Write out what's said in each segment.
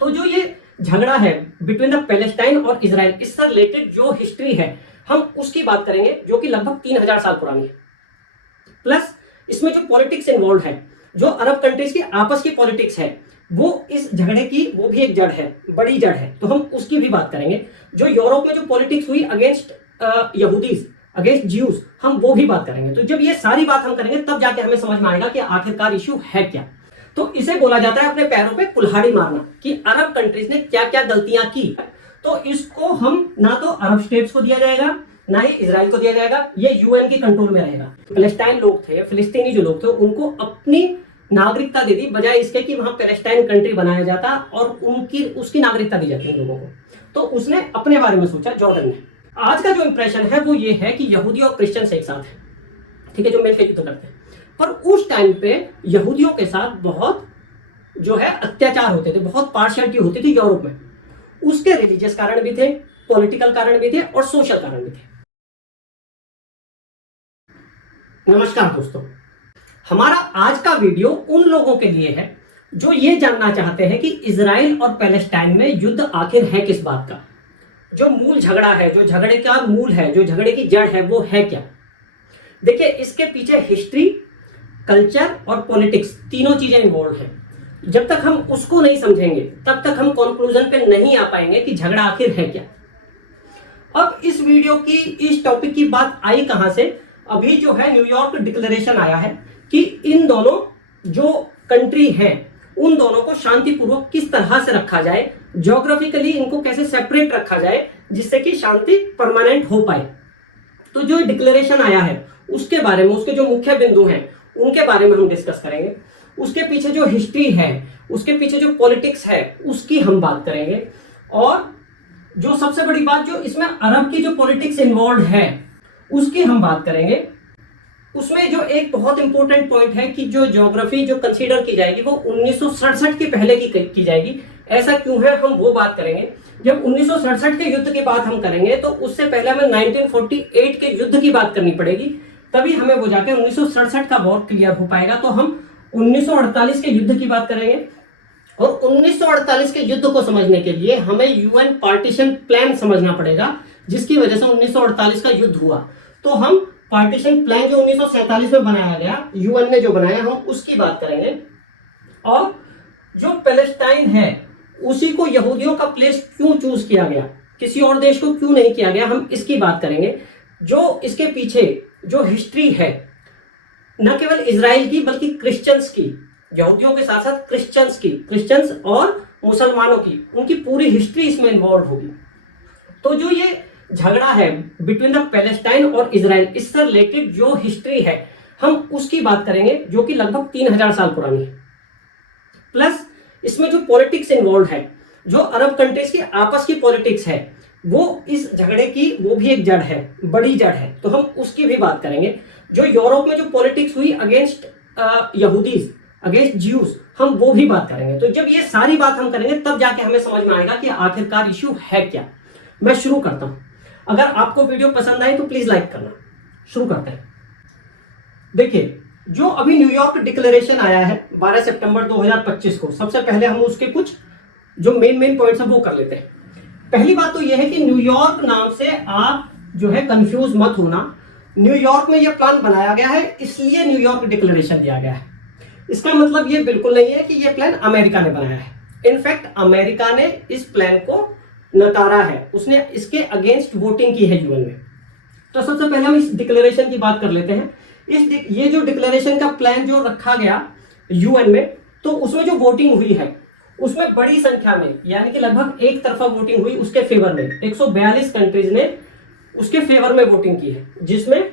तो जो ये झगड़ा है बिटवीन द पैलेस्टाइन और इजराइल, इससे रिलेटेड जो हिस्ट्री है हम उसकी बात करेंगे, जो कि लगभग 3000 साल पुरानी है। प्लस इसमें जो पॉलिटिक्स इन्वॉल्व है, जो अरब कंट्रीज की आपस की पॉलिटिक्स है, वो इस झगड़े की वो भी एक जड़ है, बड़ी जड़ है, तो हम उसकी भी बात करेंगे। जो यूरोप में जो पॉलिटिक्स हुई अगेंस्ट यहूदीज, अगेंस्ट ज्यूज, हम वो भी बात करेंगे। तो जब ये सारी बात हम करेंगे तब जाके हमें समझ में आएगा कि आखिरकार इश्यू है क्या। तो इसे बोला जाता है अपने पैरों पे कुल्हाड़ी मारना, कि अरब कंट्रीज ने क्या क्या गलतियां की। तो इसको हम ना तो अरब स्टेट्स को दिया जाएगा, ना ही इजराइल को दिया जाएगा, ये यूएन के कंट्रोल में रहेगा। पैलेस्टाइन लोग थे, फिलिस्तीनी जो लोग थे, उनको अपनी नागरिकता दे दी, बजाय इसके कि वहां पैलेस्टाइन कंट्री बनाया जाता और उसकी नागरिकता दी जाती है लोगों को। तो उसने अपने बारे में सोचा, जॉर्डन ने। आज का जो इंप्रेशन है वो ये है कि यहूदी और क्रिश्चियन एक साथ है, ठीक है, जो मिलकर युद्ध करते हैं। पर उस टाइम पे यहूदियों के साथ बहुत जो है अत्याचार होते थे, बहुत पार्शियलिटी होती थी यूरोप में। उसके रिलीजियस कारण भी थे, पॉलिटिकल कारण भी थे और सोशल कारण भी थे। नमस्कार दोस्तों, हमारा आज का वीडियो उन लोगों के लिए है जो ये जानना चाहते हैं कि इजराइल और पैलेस्टाइन में युद्ध आखिर है किस बात का, जो मूल झगड़ा है, जो झगड़े का मूल है, जो झगड़े की जड़ है, वो है क्या। देखिए, इसके पीछे हिस्ट्री, कल्चर और पॉलिटिक्स तीनों चीजें इन्वॉल्व हैं। जब तक हम उसको नहीं समझेंगे तब तक हम कंक्लूजन पे नहीं आ पाएंगे कि झगड़ा आखिर है क्या। अब इस वीडियो की, इस टॉपिक की बात आई कहां से? अभी जो है न्यूयॉर्क डिक्लेरेशन आया है कि इन दोनों जो कंट्री हैं उन दोनों को शांतिपूर्वक किस तरह से रखा जाए, ज्योग्राफिकली इनको कैसे सेपरेट रखा जाए जिससे कि शांति परमानेंट हो पाए। तो जो डिक्लेरेशन आया है उसके बारे में, उसके जो मुख्य बिंदु हैं उनके बारे में हम डिस्कस करेंगे। उसके पीछे जो हिस्ट्री है, उसके पीछे जो पॉलिटिक्स है, उसकी हम बात करेंगे। और जो सबसे बड़ी बात, जो इसमें अरब की जो पॉलिटिक्स इन्वॉल्व है उसकी हम बात करेंगे। उसमें जो एक बहुत इंपॉर्टेंट पॉइंट है कि जो ज्योग्राफी जो कंसीडर की जाएगी वो 1967 के पहले की जाएगी। ऐसा क्यों है, हम वो बात करेंगे। जब 1967 के युद्ध की बात हम करेंगे तो उससे पहले हमें 1948 के युद्ध की बात करनी पड़ेगी, तभी हमें वो जाके 1967 का वॉर क्लियर हो पाएगा। तो हम 1948 के युद्ध की बात करेंगे। और 1948 के युद्ध को समझने के लिए हमें यूएन पार्टीशन प्लान समझना पड़ेगा, जिसकी वजह से 1948 का युद्ध हुआ। तो हम पार्टीशन प्लान जो 1947 में बनाया गया, यूएन ने जो बनाया, हम उसकी बात करेंगे। और जो पैलेस्टाइन है उसी को यहूदियों का प्लेस क्यों चूज किया गया, किसी और देश को क्यों नहीं किया गया, हम इसकी बात करेंगे। जो इसके पीछे जो हिस्ट्री है, न केवल इजराइल की बल्कि क्रिश्चियंस की, यहूदियों के साथ साथ क्रिश्चियंस और मुसलमानों की, उनकी पूरी हिस्ट्री इसमें इन्वॉल्व होगी। तो जो ये झगड़ा है बिटवीन द पैलेस्टाइन और इजराइल, इससे रिलेटेड जो हिस्ट्री है हम उसकी बात करेंगे, जो कि लगभग 3000 साल पुरानी है। प्लस इसमें जो पॉलिटिक्स इन्वॉल्व है, जो अरब कंट्रीज की आपस की पॉलिटिक्स है, वो इस झगड़े की वो भी एक जड़ है, बड़ी जड़ है, तो हम उसकी भी बात करेंगे। जो यूरोप में जो पॉलिटिक्स हुई अगेंस्ट यहूदीज, अगेंस्ट ज्यूज, हम वो भी बात करेंगे। तो जब ये सारी बात हम करेंगे तब जाके हमें समझ में आएगा कि आखिरकार इश्यू है क्या। मैं शुरू करता हूं। अगर आपको वीडियो पसंद आए तो प्लीज लाइक करना। शुरू करते हैं। देखिए, जो अभी न्यूयॉर्क डिक्लेरेशन आया है 12 सितंबर 2025 को, सबसे पहले हम उसके कुछ जो मेन पॉइंट्स हैं वो कर लेते हैं। पहली बात तो यह है कि न्यूयॉर्क नाम से आप जो है कंफ्यूज मत होना। न्यूयॉर्क में यह प्लान बनाया गया है, इसलिए न्यूयॉर्क डिक्लेरेशन दिया गया है। इसका मतलब यह बिल्कुल नहीं है कि यह प्लान अमेरिका ने बनाया है। इनफैक्ट अमेरिका ने इस प्लान को नकारा है, उसने इसके अगेंस्ट वोटिंग की है यूएन में। तो सबसे पहले हम इस डिक्लेरेशन की बात कर लेते हैं। ये जो डिक्लेरेशन का प्लान जो रखा गया यूएन में, तो उसमें जो वोटिंग हुई है उसमें बड़ी संख्या में, यानी कि लगभग एक तरफा वोटिंग हुई उसके फेवर में। 142 कंट्रीज ने उसके फेवर में वोटिंग की है, जिसमें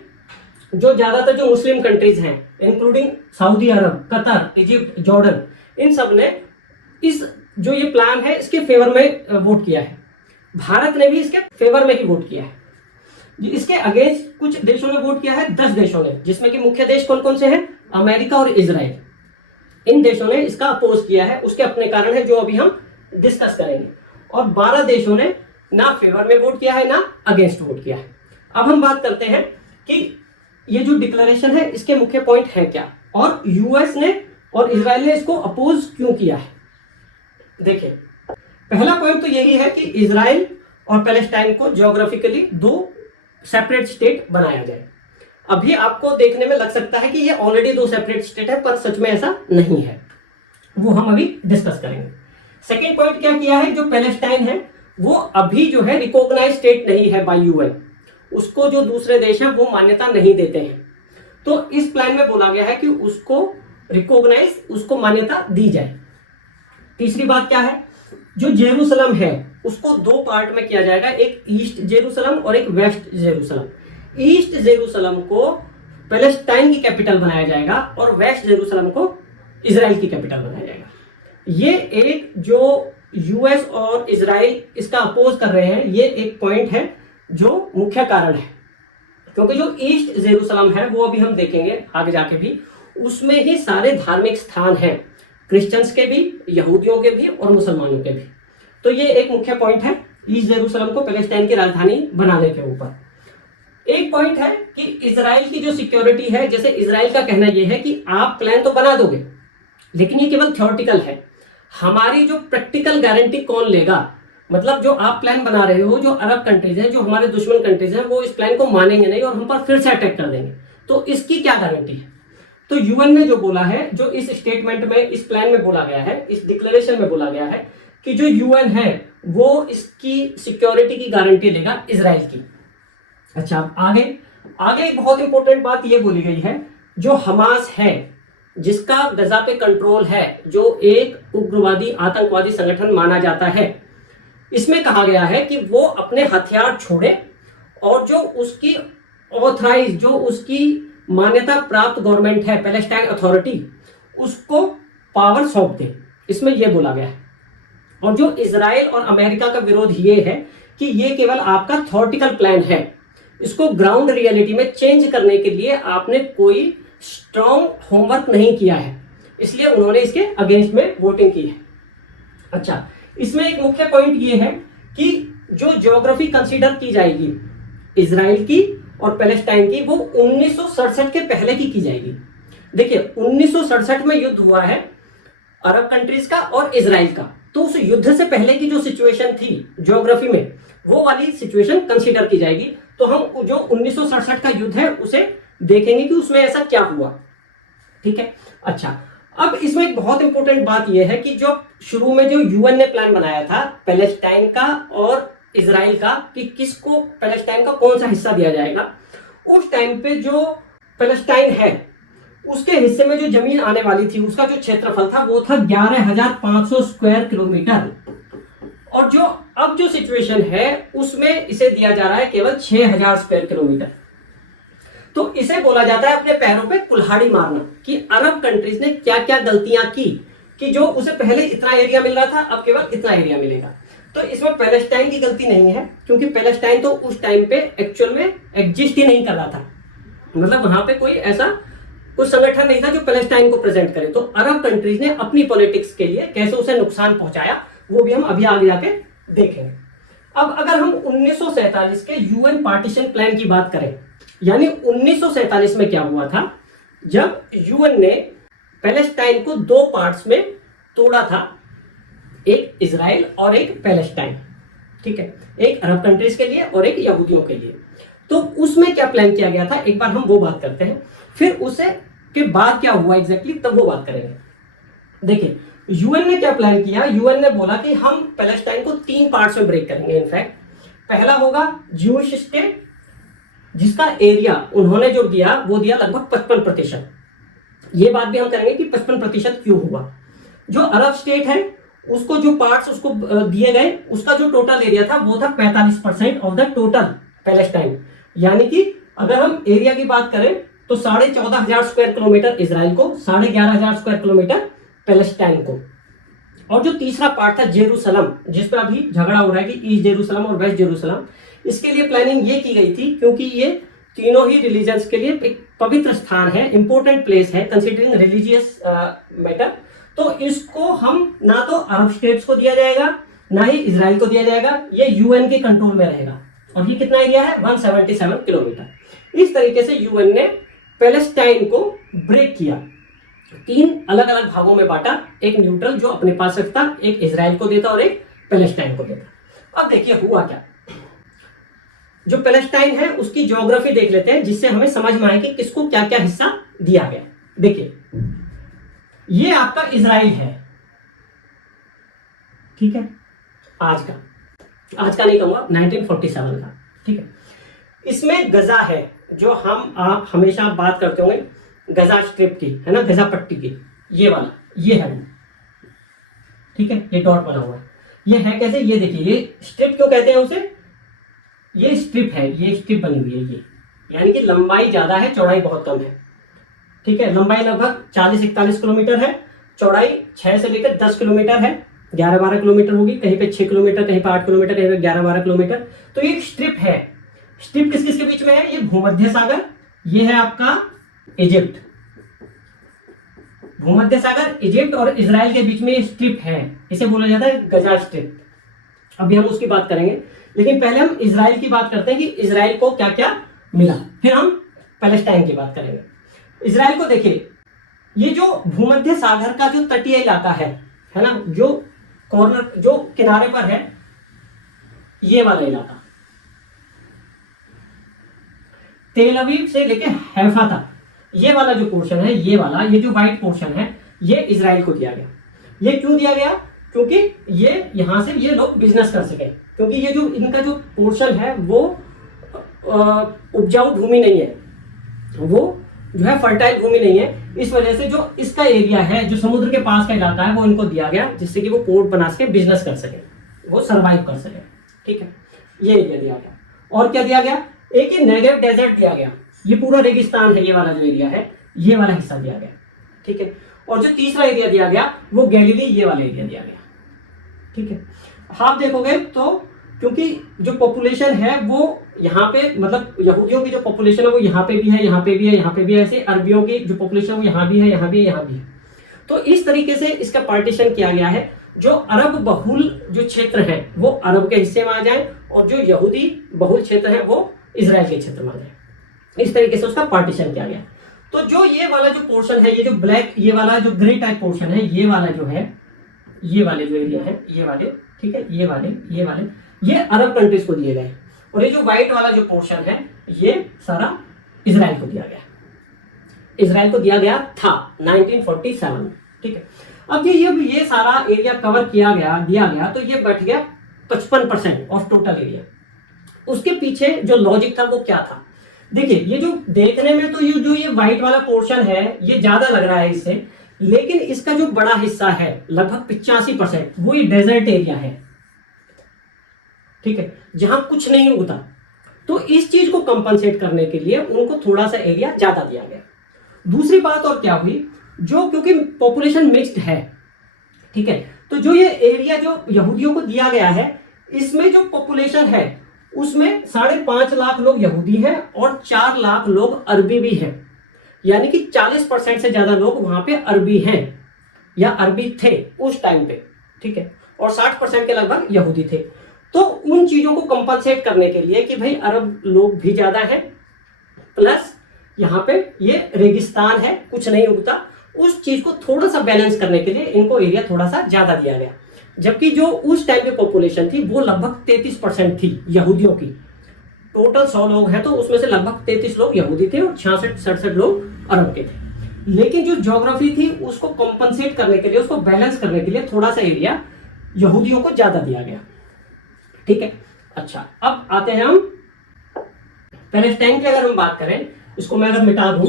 जो ज्यादातर जो मुस्लिम कंट्रीज हैं, इंक्लूडिंग सऊदी अरब, कतर, इजिप्ट, जॉर्डन, इन सब ने इस जो ये प्लान है इसके फेवर में वोट किया है। भारत ने भी इसके फेवर में ही वोट किया है। इसके अगेंस्ट कुछ देशों ने वोट किया है, 10 देशों ने, जिसमें कि मुख्य देश कौन कौन से हैं? अमेरिका और इजराइल। इन देशों ने इसका अपोज किया है, उसके अपने कारण है जो अभी हम डिस्कस करेंगे। और 12 देशों ने ना फेवर में वोट किया है ना अगेंस्ट वोट किया है। अब हम बात करते हैं कि ये जो डिक्लेरेशन है इसके मुख्य पॉइंट है क्या, और यूएस ने और इजराइल ने इसको अपोज क्यों किया है। देखिए, पहला पॉइंट तो यही है कि इजराइल और पैलेस्टाइन को ज्योग्राफिकली दो सेपरेट स्टेट बनाया जाए। अभी आपको देखने में लग सकता है कि ये ऑलरेडी दो सेपरेट स्टेट है, पर सच में ऐसा नहीं है, वो हम अभी डिस्कस करेंगे। सेकेंड पॉइंट क्या किया है, जो पैलेस्टाइन है वो अभी जो है रिकॉग्नाइज स्टेट नहीं है बाय यूएन, उसको जो दूसरे देश हैं वो मान्यता नहीं देते हैं। तो इस प्लान में बोला गया है कि उसको रिकॉग्नाइज, उसको मान्यता दी जाए। तीसरी बात क्या है, जो जेरूसलम है उसको दो पार्ट में किया जाएगा, एक ईस्ट जेरूसलम और एक वेस्ट जेरूसलम। ईस्ट जेरूसलम को पैलेस्टाइन की कैपिटल बनाया जाएगा और वेस्ट जेरूसलम को इजराइल की कैपिटल बनाया जाएगा। ये एक जो यूएस और इजराइल इसका अपोज कर रहे हैं, ये एक पॉइंट है जो मुख्य कारण है, क्योंकि जो ईस्ट जेरूसलम है वो अभी हम देखेंगे आगे जाके भी, उसमें ही सारे धार्मिक स्थान हैं, क्रिश्चियंस के भी, यहूदियों के भी और मुसलमानों के भी। तो ये एक मुख्य पॉइंट है ईस्ट जेरूसलम को पैलेस्टाइन की राजधानी बनाने के ऊपर। एक पॉइंट है कि इजराइल की जो सिक्योरिटी है, जैसे इजराइल का कहना यह है कि आप प्लान तो बना दोगे लेकिन ये केवल थ्योरेटिकल है, हमारी जो प्रैक्टिकल गारंटी कौन लेगा, मतलब जो आप प्लान बना रहे हो, जो अरब कंट्रीज हैं, जो हमारे दुश्मन कंट्रीज हैं, वो इस प्लान को मानेंगे नहीं और हम पर फिर से अटैक कर देंगे, तो इसकी क्या गारंटी है। तो यूएन ने जो बोला है, जो इस स्टेटमेंट में, इस प्लान में बोला गया है, इस डिक्लेरेशन में बोला गया है कि जो यूएन है वो इसकी सिक्योरिटी की गारंटी लेगा इजराइल की। अच्छा, आगे आगे बहुत इंपॉर्टेंट बात ये बोली गई है, जो हमास है जिसका गजा पे कंट्रोल है, जो एक उग्रवादी आतंकवादी संगठन माना जाता है, इसमें कहा गया है कि वो अपने हथियार छोड़े और जो उसकी ऑथराइज, जो उसकी मान्यता प्राप्त गवर्नमेंट है पैलेस्टाइन अथॉरिटी, उसको पावर सौंप दे, इसमें यह बोला गया है। और जो इजराइल और अमेरिका का विरोध ये है कि ये केवल आपका थ्योरेटिकल प्लान है, इसको ग्राउंड रियलिटी में चेंज करने के लिए आपने कोई स्ट्रॉन्ग होमवर्क नहीं किया है, इसलिए उन्होंने इसके अगेंस्ट में वोटिंग की है। अच्छा, इसमें एक मुख्य पॉइंट ये है कि जो ज्योग्राफी कंसीडर की जाएगी इजराइल की और पैलेस्टाइन की, वो 1967 के पहले की जाएगी। देखिए 1967 में युद्ध हुआ है अरब कंट्रीज का और इजराइल का, तो उस युद्ध से पहले की जो सिचुएशन थी ज्योग्राफी में, वो वाली सिचुएशन कंसीडर की जाएगी। तो हम जो 1967 का युद्ध है उसे देखेंगे कि उसमें ऐसा क्या हुआ, ठीक है। अच्छा, अब इसमें एक बहुत इंपॉर्टेंट बात यह है कि जो शुरू में जो यूएन ने प्लान बनाया था पैलेस्टाइन का और इजराइल का, कि किसको पैलेस्टाइन का कौन सा हिस्सा दिया जाएगा, उस टाइम पे जो पैलेस्टाइन है उसके हिस्से में जो जमीन आने वाली थी, उसका जो क्षेत्रफल था वो था 11,500 स्क्वायर किलोमीटर, और जो अब जो सिचुएशन है उसमें इसे दिया जा रहा है केवल 6,000 स्क्वायर किलोमीटर। तो इसे बोला जाता है अपने पैरों पे कुल्हाड़ी मारना, कि अरब कंट्रीज ने क्या क्या गलतियां की कि जो उसे पहले इतना एरिया मिल रहा था अब केवल इतना एरिया मिलेगा। तो इसमें पैलेस्टाइन की गलती नहीं है, क्योंकि पैलेस्टाइन तो उस टाइम पे एक्चुअल में एग्जिस्ट ही नहीं कर रहा था, मतलब वहां पे कोई ऐसा कोई संगठन नहीं था जो पैलेस्टाइन को प्रेजेंट करे। तो अरब कंट्रीज ने अपनी पॉलिटिक्स के लिए कैसे उसे नुकसान पहुंचाया, वो भी हम अभी आगे जाके देखेंगे। अब अगर हम 1947 के यूएन पार्टीशन प्लान की बात करें, यानी 1947 में क्या हुआ था, जब यूएन ने पैलेस्टाइन को दो पार्ट्स में तोड़ा था, एक इजराइल और एक पैलेस्टाइन, ठीक है, एक अरब कंट्रीज के लिए और एक यहूदियों के लिए। तो उसमें क्या प्लान किया गया था, एक बार हम वो बात करते हैं, फिर उसे के बाद क्या हुआ एग्जैक्टली तब वो बात करेंगे। देखिए यूएन ने क्या प्लान किया, यूएन ने बोला कि हम पैलेस्टाइन को 3 पार्ट्स में ब्रेक करेंगे। इनफैक्ट पहला होगा ज्यूइश स्टेट, जिसका एरिया उन्होंने जो दिया वो दिया लगभग 55%। ये बात भी हम करेंगे कि 55% क्यों हुआ। जो अरब स्टेट है उसको जो पार्ट्स उसको दिए गए, उसका जो टोटल एरिया था वो था 45% ऑफ द टोटल पैलेस्टाइन, यानी कि अगर हम एरिया की बात करें तो 14,500 स्क्वायर किलोमीटर इजराइल को, 11,500 स्क्वायर किलोमीटर पैलेस्टाइन को। और जो तीसरा पार्ट था जेरूसलम, जिस पर अभी झगड़ा हो रहा है कि ईस्ट जेरूसलम और वेस्ट जेरूसलम, इसके लिए प्लानिंग ये की गई थी क्योंकि ये तीनों ही रिलीजन्स के लिए एक पवित्र स्थान है, इंपॉर्टेंट प्लेस है कंसिडरिंग रिलीजियस मैटर। तो इसको हम ना तो अरब स्टेट्स को दिया जाएगा ना ही इजराइल को दिया जाएगा, ये यूएन के कंट्रोल में रहेगा। और ये कितना एरिया है, 177 किलोमीटर। इस तरीके से यूएन ने पैलेस्टाइन को ब्रेक किया, 3 अलग अलग भागों में बांटा, एक न्यूट्रल जो अपने पास रखता, एक इजराइल को देता और एक पैलेस्टाइन को लेकर। अब देखिए हुआ क्या, जो पैलेस्टाइन है उसकी ज्योग्राफी देख लेते हैं, जिससे हमें समझ में आए कि किसको क्या क्या हिस्सा दिया गया। देखिए ये आपका इजराइल है, ठीक है, आज का नहीं कहूंगा, 1947 का, ठीक है। इसमें गजा है, जो हम आप हमेशा बात करते होंगे गजा स्ट्रिप की, है ना, गजा पट्टी की, ये वाला, ये है वो, ठीक है, ये डॉट बना हुआ है। ये है कैसे, ये देखिए, ये स्ट्रिप क्यों कहते हैं उसे, ये स्ट्रिप है, ये स्ट्रिप बनी हुई है, ये यानी कि लंबाई ज्यादा है, चौड़ाई बहुत कम है, ठीक है। लंबाई लगभग 40-41 किलोमीटर है, चौड़ाई 6 से लेकर 10 किलोमीटर है, 11-12 किलोमीटर होगी, कहीं पे 6 किलोमीटर, कहीं पे 8 किलोमीटर, कहीं पे 11-12 किलोमीटर। तो ये एक स्ट्रिप है। स्ट्रिप किस किस के बीच में है, ये भूमध्य सागर, ये है आपका इजिप्ट, भूमध्य सागर, इजिप्ट और इजराइल के बीच में ये स्ट्रिप है, इसे बोला जाता है गजा स्ट्रिप। अभी हम उसकी बात करेंगे, लेकिन पहले हम इजराइल की बात करते हैं कि इजराइल को क्या क्या मिला, फिर हम पैलेस्टाइन की बात करेंगे। इजराइल को देखिए, ये जो भूमध्य सागर का जो तटीय इलाका है ना, जो कॉर्नर, जो किनारे पर है, ये वाला इलाका, तेल अवीव से लेके हैफा तक, ये वाला जो पोर्शन है, ये वाला, ये जो व्हाइट पोर्शन है, ये इजराइल को दिया गया। ये क्यों दिया गया, क्योंकि ये यहां से ये लोग बिजनेस कर सके, क्योंकि ये जो इनका जो पोर्शन है वो उपजाऊ भूमि नहीं है, वो जो है फर्टाइल भूमि नहीं है। इस वजह से जो इसका एरिया है, जो समुद्र के पास का इलाका है, वो इनको दिया गया, जिससे कि वो पोर्ट बना सके, बिजनेस कर सके, वो सर्वाइव कर सके, ठीक है। ये एरिया दिया गया। और क्या दिया गया, एक ही नेगेव डेजर्ट दिया गया, ये पूरा रेगिस्तान है, ये वाला जो एरिया है, ये वाला हिस्सा दिया गया, ठीक है। और जो तीसरा एरिया दिया गया वो गैलीली, ये वाला एरिया दिया गया, ठीक है। आप देखोगे तो क्योंकि जो पॉपुलेशन है वो यहाँ पे, मतलब यहूदियों की जो पॉपुलेशन है वो यहाँ पे भी है, यहाँ पे भी है, यहाँ पे भी है, ऐसे अरबियों की जो पॉपुलेशन है वो यहाँ भी है, यहाँ भी है, यहाँ भी है। तो इस तरीके से इसका पार्टीशन किया गया है, जो अरब बहुल जो क्षेत्र है वो अरब के हिस्से में आ जाए, और जो यहूदी बहुल क्षेत्र है वो इजराइल के क्षेत्र में आ जाए। इस तरीके से उसका पार्टीशन किया गया। तो जो ये वाला जो पोर्शन है, ये जो ब्लैक, ये वाला जो ग्रे टाइप पोर्शन है, ये वाला जो है, ये वाले जो एरिया है, ये वाले, ठीक है, ये वाले ये अरब कंट्रीज को दिए गए, और ये जो व्हाइट वाला जो पोर्शन है, ये सारा इजराइल को दिया गया, इजराइल को दिया गया था 1947, ठीक है। अब ये सारा एरिया कवर किया गया, दिया गया, तो ये बैठ गया 55% ऑफ टोटल एरिया। उसके पीछे जो लॉजिक था वो क्या था, देखिए, ये जो देखने में तो ये व्हाइट वाला पोर्शन है ये ज्यादा लग रहा है इससे, लेकिन इसका जो बड़ा हिस्सा है लगभग 85% वो ये डेजर्ट एरिया है, ठीक है, जहां कुछ नहीं उगता। तो इस चीज को कंपनसेट करने के लिए उनको थोड़ा सा एरिया ज्यादा दिया गया। दूसरी बात और क्या हुई, जो क्योंकि पॉपुलेशन मिक्स्ड है, ठीक है, तो जो ये एरिया जो यहूदियों को दिया गया है, इसमें जो पॉपुलेशन है उसमें 5.5 लाख लोग यहूदी हैं और 4 लाख लोग अरबी भी हैं, यानी कि 40% से ज्यादा लोग वहां पे अरबी हैं या अरबी थे उस टाइम पे, ठीक है, और 60% के लगभग यहूदी थे। तो उन चीजों को कंपनसेट करने के लिए कि भाई अरब लोग भी ज्यादा हैं, प्लस यहाँ पे ये रेगिस्तान है, कुछ नहीं उगता, उस चीज को थोड़ा सा बैलेंस करने के लिए इनको एरिया थोड़ा सा ज्यादा दिया गया। जबकि जो उस टाइम पे पॉपुलेशन थी वो लगभग 33% थी यहूदियों की। टोटल 100 लोग हैं तो उसमें से लगभग 33 लोग यहूदी थे और 66-67 लोग अरब के थे। लेकिन जो ज्योग्राफी थी उसको कंपनसेट करने के लिए, उसको बैलेंस करने के लिए थोड़ा सा एरिया यहूदियों को ज्यादा दिया गया, ठीक है। अच्छा, अब आते हैं हम पैलेस्टाइन की। अगर हम बात करें, इसको मैं अगर मिटा दूं,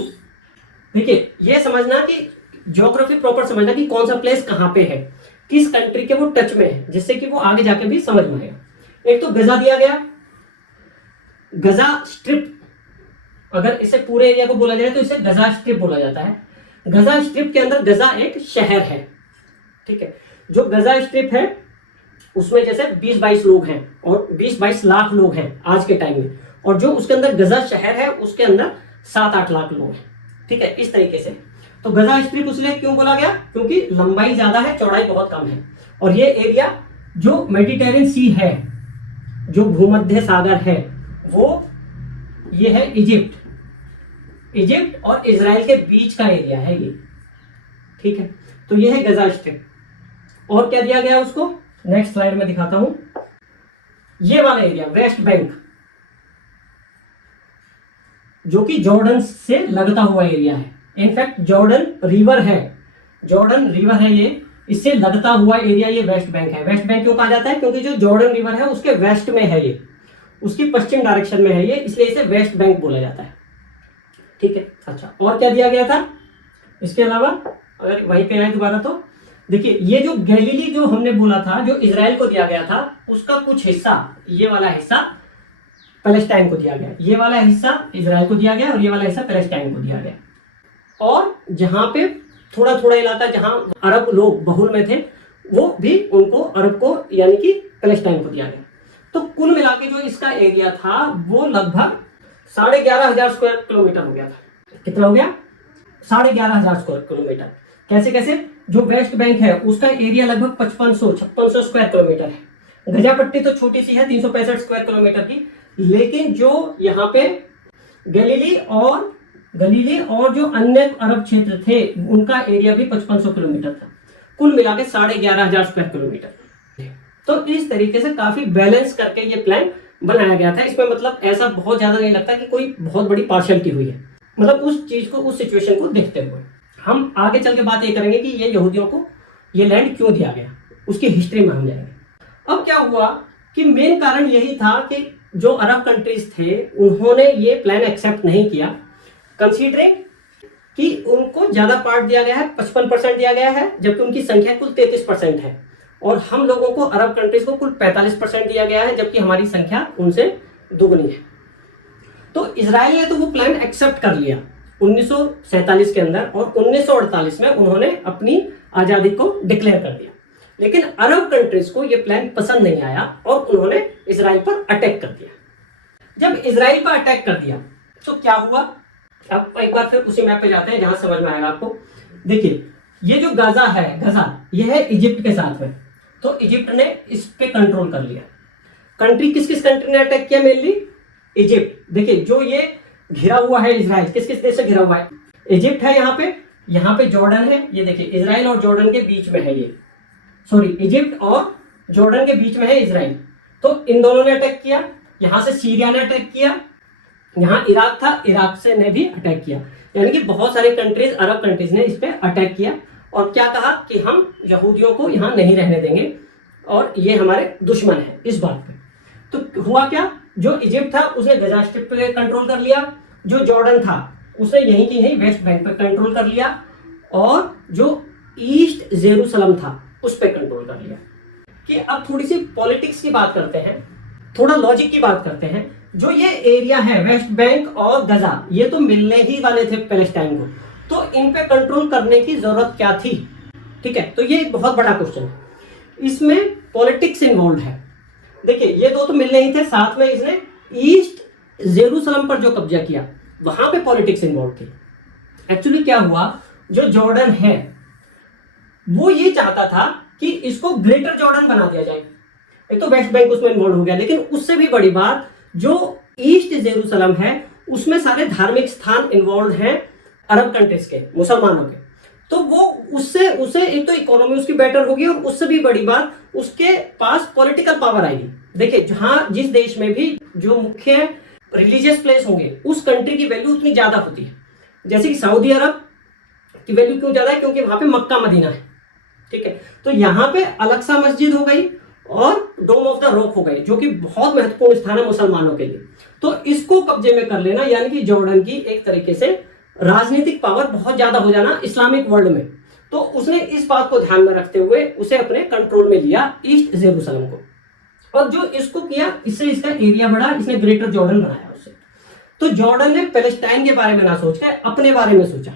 देखिए, ये समझना कि ज्योग्राफी प्रॉपर समझना कि कौन सा प्लेस कहां पे है, किस कंट्री के वो टच में है, जिससे कि वो आगे जाके भी समझ में आएगा। एक तो गजा दिया गया, गजा स्ट्रिप, अगर इसे पूरे एरिया को बोला जाए तो इसे गजा स्ट्रिप बोला जाता है। गजा स्ट्रिप के अंदर गजा एक शहर है, ठीक है। जो गजा स्ट्रिप है उसमें जैसे 20-22 लोग हैं और 20-22 लाख लोग हैं आज के टाइम में, और जो उसके अंदर गजा शहर है उसके अंदर 7-8 लाख लोग हैं, ठीक है, इस तरीके से। तो गजा स्ट्रिप इसलिए क्यों बोला गया, क्योंकि लंबाई ज्यादा है, चौड़ाई बहुत कम है, और ये एरिया जो मेडिटेरियन सी है, जो भूमध्य सागर है, वो ये है इजिप्ट और इजराइल के बीच का एरिया है ये, ठीक है। तो ये है गजा स्ट्रिप। और क्या दिया गया उसको, नेक्स्ट स्लाइड में दिखाता हूं। ये वाला एरिया वेस्ट बैंक, जो कि जॉर्डन से लगता हुआ एरिया है। इनफैक्ट जॉर्डन रिवर है, जॉर्डन रिवर है ये, इससे लगता हुआ एरिया ये वेस्ट बैंक है। वेस्ट बैंक क्यों कहा जाता है? क्योंकि जो जॉर्डन रिवर है उसके वेस्ट में है ये, उसकी पश्चिम डायरेक्शन में है ये, इसलिए इसे वेस्ट बैंक बोला जाता है। ठीक है, अच्छा और क्या दिया गया था इसके अलावा? अगर वहीं पे आए दोबारा तो देखिए, ये जो गैलीली जो हमने बोला था, जो इजराइल को दिया गया था, उसका कुछ हिस्सा, ये वाला हिस्सा पैलेस्टाइन को दिया गया, ये वाला हिस्सा इजराइल को दिया गया और ये वाला हिस्सा पैलेस्टाइन को दिया गया। और जहां पे थोड़ा थोड़ा इलाका जहां अरब लोग बहुल में थे, वो भी उनको अरब को यानी कि पैलेस्टाइन को दिया गया। तो कुल मिला के जो इसका एरिया था वो लगभग 11,500 स्क्वायर किलोमीटर हो गया था। कितना हो गया? 11,500 स्क्वायर किलोमीटर। कैसे कैसे? जो वेस्ट बैंक है उसका एरिया लगभग 5500 स्क्वायर किलोमीटर है। गजा पट्टी तो छोटी सी है 365 स्क्वायर किलोमीटर की, लेकिन जो यहाँ पे गलीली और जो अन्य अरब क्षेत्र थे उनका एरिया भी 5500 किलोमीटर था। कुल मिला के 11,500 स्क्वायर किलोमीटर। तो इस तरीके से काफी बैलेंस करके ये प्लान बनाया गया था। इसमें मतलब ऐसा बहुत ज्यादा नहीं लगता कि कोई बहुत बड़ी पार्शियलिटी हुई है, मतलब उस चीज को, उस सिचुएशन को देखते हुए। हम आगे चल के बात ये करेंगे कि ये यहूदियों को ये लैंड क्यों दिया गया, उसकी हिस्ट्री में हम जाएंगे। अब क्या हुआ कि मेन कारण यही था कि जो अरब कंट्रीज थे उन्होंने ये प्लान एक्सेप्ट नहीं किया, कंसीडरिंग कि उनको ज्यादा पार्ट दिया गया है, 55% दिया गया है, जबकि उनकी संख्या कुल 33% है, और हम लोगों को, अरब कंट्रीज को कुल 45% दिया गया है, जबकि हमारी संख्या उनसे दुगनी है। तो इजराइल ने तो वो प्लान एक्सेप्ट कर लिया 1947 के अंदर, और 1948 में उन्होंने अपनी आजादी को डिक्लेयर कर दिया। लेकिन अरब कंट्रीज को ये प्लान पसंद नहीं आया और उन्होंने इजराइल पर अटैक कर दिया। जब इजराइल पर अटैक कर दिया तो क्या हुआ? अब एक बार फिर उसी मैप पे जाते हैं जहां समझ में आएगा आपको। देखिए, ये जो गाजा है, ये है इजिप्ट के साथ में, तो इजिप्ट ने इस पे कंट्रोल कर लिया। कंट्री किस किस कंट्री ने अटैक किया? Mainly Egypt. देखिए, जो ये घिरा हुआ है इजराइल, किस किस देश से घिरा हुआ है? इजिप्ट है यहाँ पे जॉर्डन है, ये देखिए इजराइल और जॉर्डन के बीच में है ये, सॉरी इजिप्ट और जॉर्डन के बीच में है इजराइल। तो इन दोनों ने अटैक किया। यहाँ से सीरिया ने अटैक किया, यहाँ इराक था, इराक से ने भी अटैक किया। यानी कि बहुत सारे कंट्रीज, अरब कंट्रीज ने इस पे अटैक किया और क्या कहा कि हम यहूदियों को यहाँ नहीं रहने देंगे और ये हमारे दुश्मन है इस बात पे। तो हुआ क्या? जो इजिप्ट था उसने गजा स्ट्रिप पे कंट्रोल कर लिया, जो जॉर्डन था उसने यहीं की यहीं वेस्ट बैंक पे कंट्रोल कर लिया, और जो ईस्ट जेरूसलम था उस पे कंट्रोल कर लिया। कि अब थोड़ी सी पॉलिटिक्स की बात करते हैं, थोड़ा लॉजिक की बात करते हैं। जो ये एरिया है वेस्ट बैंक और गजा, ये तो मिलने ही वाले थे पैलेस्टाइन को, तो इन पे कंट्रोल करने की जरूरत क्या थी? ठीक है, तो ये एक बहुत बड़ा क्वेश्चन है, इसमें पॉलिटिक्स इन्वॉल्व है। देखिए, ये दो तो मिलने ही थे, साथ में इसने ईस्ट जेरूसलम पर जो कब्जा किया वहां पे पॉलिटिक्स इन्वॉल्व थी। एक्चुअली क्या हुआ, जो जॉर्डन है वो ये चाहता था कि इसको ग्रेटर जॉर्डन बना दिया जाए। एक तो वेस्ट बैंक उसमें इन्वॉल्व हो गया, लेकिन उससे भी बड़ी बात, जो ईस्ट जेरूसलम है उसमें सारे धार्मिक स्थान इन्वॉल्व हैं अरब कंट्रीज के, मुसलमानों के। तो वो उससे एक तो इकोनॉमी उसकी बेटर होगी, और उससे भी बड़ी बात उसके पास पॉलिटिकल पावर आएगी। देखिए, जहां जिस देश में भी जो मुख्य रिलीजियस प्लेस होंगे उस कंट्री की वैल्यू उतनी ज्यादा होती है। जैसे कि सऊदी अरब की वैल्यू क्यों ज्यादा है? क्योंकि वहां पे मक्का मदीना है। ठीक है, तो यहाँ पे अलग-सा मस्जिद हो गई और डोम ऑफ द रॉक हो गई, जो कि बहुत महत्वपूर्ण स्थान है मुसलमानों के लिए। तो इसको कब्जे में कर लेना, यानी कि जॉर्डन की एक तरीके से राजनीतिक पावर बहुत ज्यादा हो जाना इस्लामिक वर्ल्ड में। तो उसने इस बात को ध्यान में रखते हुए उसे अपने कंट्रोल में लिया, ईस्ट जेरूसलम को। और जो इसको किया, इससे इसका एरिया बढ़ा, इसने ग्रेटर जॉर्डन बनाया उससे। तो जॉर्डन ने पैलेस्टाइन के बारे में ना सोचकर अपने बारे में सोचा।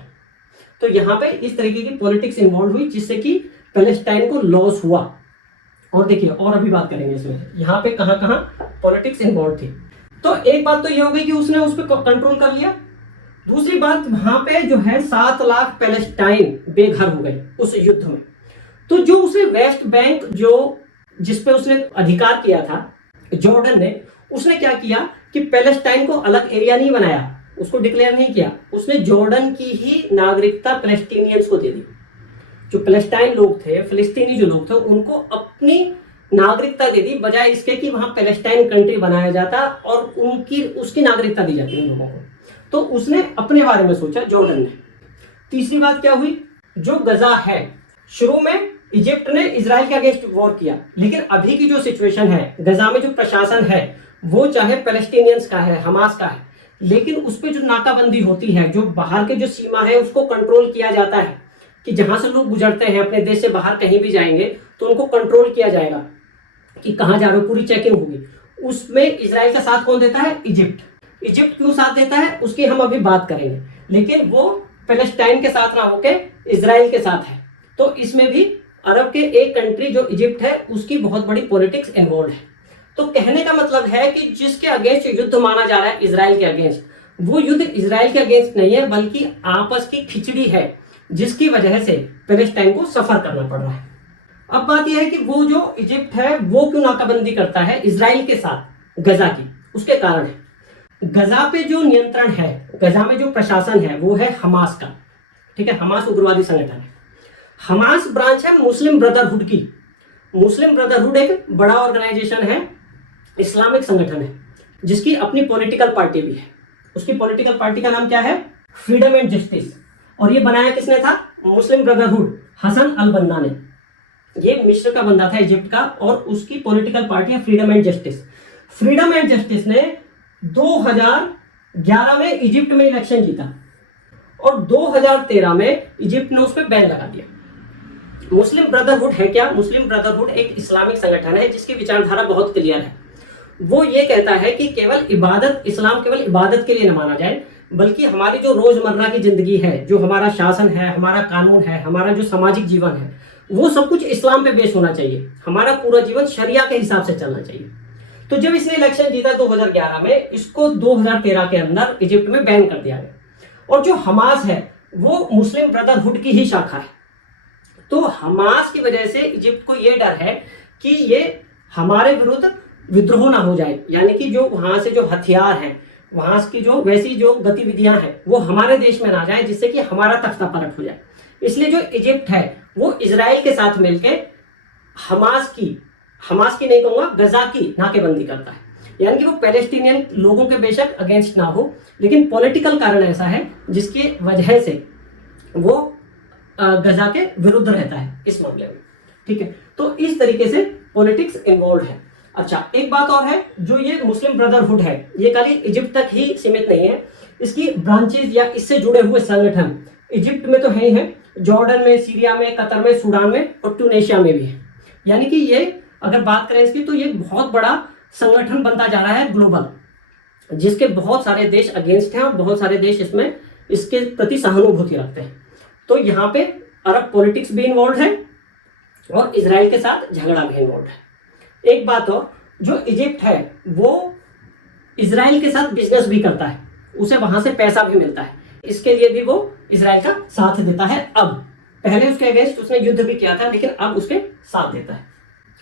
तो यहाँ पे इस तरीके की पॉलिटिक्स इन्वॉल्व हुई, जिससे कि पैलेस्टाइन को लॉस हुआ। और देखिए, और अभी बात करेंगे इसमें यहाँ पे कहाँ कहाँ पॉलिटिक्स इन्वॉल्व थी। तो एक बात तो ये हो गई कि उसने उस पर कंट्रोल कर लिया। दूसरी बात, वहां पे जो है 7 लाख पैलेस्टाइन बेघर हो गए उस युद्ध में। तो जो उसे वेस्ट बैंक, जो जिसपे उसने अधिकार किया था जॉर्डन ने, उसने क्या किया कि पैलेस्टाइन को अलग एरिया नहीं बनाया, उसको डिक्लेयर नहीं किया, उसने जॉर्डन की ही नागरिकता पैलेस्टीनियंस को दे दी। जो पैलेस्टाइन लोग थे, फिलिस्तीनी जो लोग थे, उनको अपनी नागरिकता दे दी, बजाय इसके कि वहां पैलेस्टाइन कंट्री बनाया जाता और उसकी नागरिकता दी जाती उन लोगों को। तो उसने अपने बारे में सोचा जॉर्डन ने। तीसरी बात क्या हुई, जो गजा है, शुरू में इजिप्ट ने इजराइल के अगेंस्ट वॉर किया, लेकिन अभी की जो सिचुएशन है, गजा में जो प्रशासन है वो चाहे पैलेस्टीनियंस का है, हमास का है, लेकिन उस पर जो नाकाबंदी होती है, जो बाहर के जो सीमा है उसको कंट्रोल किया जाता है कि जहां से लोग गुजरते हैं अपने देश से बाहर कहीं भी जाएंगे तो उनको कंट्रोल किया जाएगा कि कहां जा रहे हो, पूरी चेकिंग होगी। उसमें इजराइल का साथ कौन देता है? इजिप्ट। इजिप्ट क्यों साथ देता है उसकी हम अभी बात करेंगे, लेकिन वो पैलेस्टाइन के साथ ना होके इजराइल के साथ है। तो इसमें भी अरब के एक कंट्री जो इजिप्ट है उसकी बहुत बड़ी पॉलिटिक्स इन्वॉल्व है। तो कहने का मतलब है कि जिसके अगेंस्ट युद्ध माना जा रहा है इजराइल के अगेंस्ट, वो युद्ध इजराइल के अगेंस्ट नहीं है बल्कि आपस की खिचड़ी है, जिसकी वजह से पैलेस्टाइन को सफर करना पड़ रहा है। अब बात यह है कि वो जो इजिप्ट है वो क्यों नाकाबंदी करता है इजराइल के साथ गजा की, उसके कारण है। गजा पे जो नियंत्रण है, गजा में जो प्रशासन है वो है हमास का, ठीक है। हमास उग्रवादी संगठन है। हमास ब्रांच है मुस्लिम ब्रदरहुड की। मुस्लिम ब्रदरहुड एक बड़ा ऑर्गेनाइजेशन है, इस्लामिक संगठन है, जिसकी अपनी पॉलिटिकल पार्टी भी है। उसकी पॉलिटिकल पार्टी का नाम क्या है? Freedom and justice. और ये बनाया किसने था? मुस्लिम ब्रदरहुड, हसन अल बन्ना ने। ये मिस्र का बंदा था, इजिप्ट का, और उसकी पॉलिटिकल पार्टी है freedom and justice. Freedom and justice ने 2011 में इजिप्ट में इलेक्शन जीता और 2013 में इजिप्ट ने उस पर बैन लगा दिया। मुस्लिम ब्रदरहुड है क्या? मुस्लिम ब्रदरहुड एक इस्लामिक संगठन है जिसकी विचारधारा बहुत क्लियर है। वो ये कहता है कि केवल इबादत, इस्लाम केवल इबादत के लिए न माना जाए, बल्कि हमारी जो रोजमर्रा की जिंदगी है, जो हमारा शासन है, हमारा कानून है, हमारा जो सामाजिक जीवन है, वो सब कुछ इस्लाम पे बेस होना चाहिए। हमारा पूरा जीवन शरिया के हिसाब से चलना चाहिए। तो जब इसने इलेक्शन जीता 2011 में, इसको 2013 के अंदर इजिप्ट में बैन कर दिया गया। और जो हमास है वो मुस्लिम ब्रदरहुड की ही शाखा है। तो हमास की वजह से इजिप्ट को ये डर है कि ये हमारे विरुद्ध विद्रोह ना हो जाए, यानी कि जो वहां से जो हथियार हैं, वहां की जो वैसी जो गतिविधियां हैं वो हमारे देश में ना जाए, जिससे कि हमारा तख्ता पलट हो जाए। इसलिए जो इजिप्ट है वो इजराइल के साथ मिलकर हमास की नहीं कहूंगा, गजा की नाकेबंदी करता है। यानी कि वो पैलेस्टीनियन लोगों के बेशक अगेंस्ट ना हो, लेकिन पॉलिटिकल कारण ऐसा है जिसकी वजह से वो गजा के विरुद्ध रहता है इस मामले में, ठीक है। तो इस तरीके से पॉलिटिक्स इन्वॉल्व है। अच्छा, एक बात और है, जो ये मुस्लिम ब्रदरहुड है ये खाली इजिप्ट तक ही सीमित नहीं है। इसकी ब्रांचेज या इससे जुड़े हुए संगठन इजिप्ट में तो है ही है, जॉर्डन में, सीरिया में, कतर में, सूडान में और ट्यूनेशिया में भी है। यानी कि ये अगर बात करें इसकी, तो ये बहुत बड़ा संगठन बनता जा रहा है ग्लोबल, जिसके बहुत सारे देश अगेंस्ट हैं और बहुत सारे देश इसमें इसके प्रति सहानुभूति रखते हैं। तो यहाँ पे अरब पॉलिटिक्स भी इन्वॉल्व है और इजराइल के साथ झगड़ा भी इन्वॉल्व है। एक बात और, जो इजिप्ट है वो इजराइल के साथ बिजनेस भी करता है, उसे वहां से पैसा भी मिलता है, इसके लिए भी वो इजराइल का साथ देता है। अब पहले उसके अगेंस्ट उसने युद्ध भी किया था, लेकिन अब उसके साथ देता है।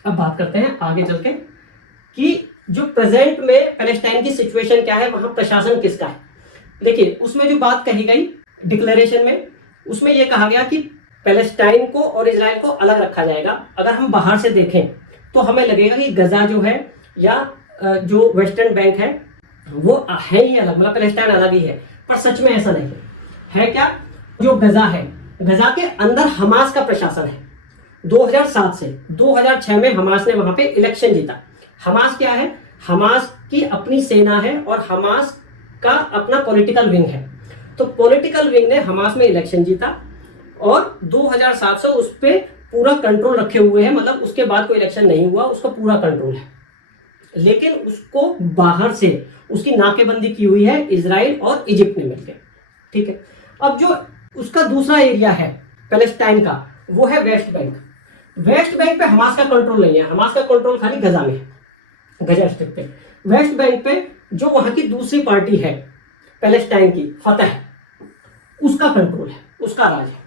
अब बात करते हैं आगे चल के कि जो प्रेजेंट में पैलेस्टाइन की सिचुएशन क्या है, वहां प्रशासन किसका है। देखिए, उसमें जो बात कही गई डिक्लेरेशन में, उसमें यह कहा गया कि पैलेस्टाइन को और इजराइल को अलग रखा जाएगा। अगर हम बाहर से देखें तो हमें लगेगा कि गजा जो है या जो वेस्टर्न बैंक है वो है ही अलग, मतलब पैलेस्टाइन अलग ही है, पर सच में ऐसा नहीं है। क्या? जो गजा है, गजा के अंदर हमास का प्रशासन है। 2007 से 2006 में हमास ने वहां पे इलेक्शन जीता। हमास क्या है? हमास की अपनी सेना है और हमास का अपना पॉलिटिकल विंग है। तो पॉलिटिकल विंग ने हमास में इलेक्शन जीता और 2007 से उस पर पूरा कंट्रोल रखे हुए हैं, मतलब उसके बाद कोई इलेक्शन नहीं हुआ, उसका पूरा कंट्रोल है। लेकिन उसको बाहर से उसकी नाकेबंदी की हुई है इजराइल और इजिप्ट ने मिलकर, ठीक है। अब जो उसका दूसरा एरिया है पैलेस्टाइन का, वो है वेस्ट बैंक। वेस्ट बैंक पे हमास का कंट्रोल नहीं है, हमास का कंट्रोल खाली गजा में है, गजा स्ट्रिप पे। वेस्ट बैंक पे जो वहां की दूसरी पार्टी है पैलेस्टाइन की, फतह, उसका कंट्रोल है, उसका राज है।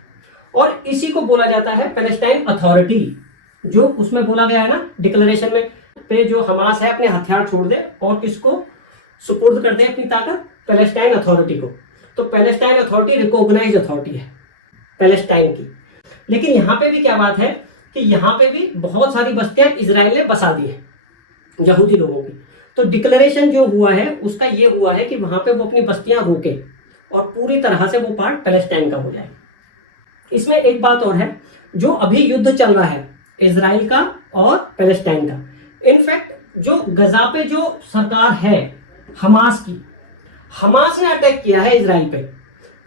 और इसी को बोला जाता है पैलेस्टाइन अथॉरिटी, जो उसमें बोला गया है ना डिक्लेरेशन में, पे जो हमास है अपने हथियार छोड़ दे और किसको सुपुर्द कर दे अपनी ताकत, पैलेस्टाइन अथॉरिटी को। तो पैलेस्टाइन अथॉरिटी रिकॉग्नाइज्ड अथॉरिटी है पैलेस्टाइन की। लेकिन यहाँ पे भी क्या बात है कि यहाँ पे भी बहुत सारी बस्तियां इजराइल ने बसा दी है यहूदी लोगों की। तो डिक्लेरेशन जो हुआ है उसका ये हुआ है कि वहां पे वो अपनी बस्तियां रोके और पूरी तरह से वो पार्ट पैलेस्टाइन का हो जाए। इसमें एक बात और है, जो अभी युद्ध चल रहा है इजराइल का और पैलेस्टाइन का, इनफैक्ट जो गजा पे जो सरकार है हमास की, हमास ने अटैक किया है इजराइल पे।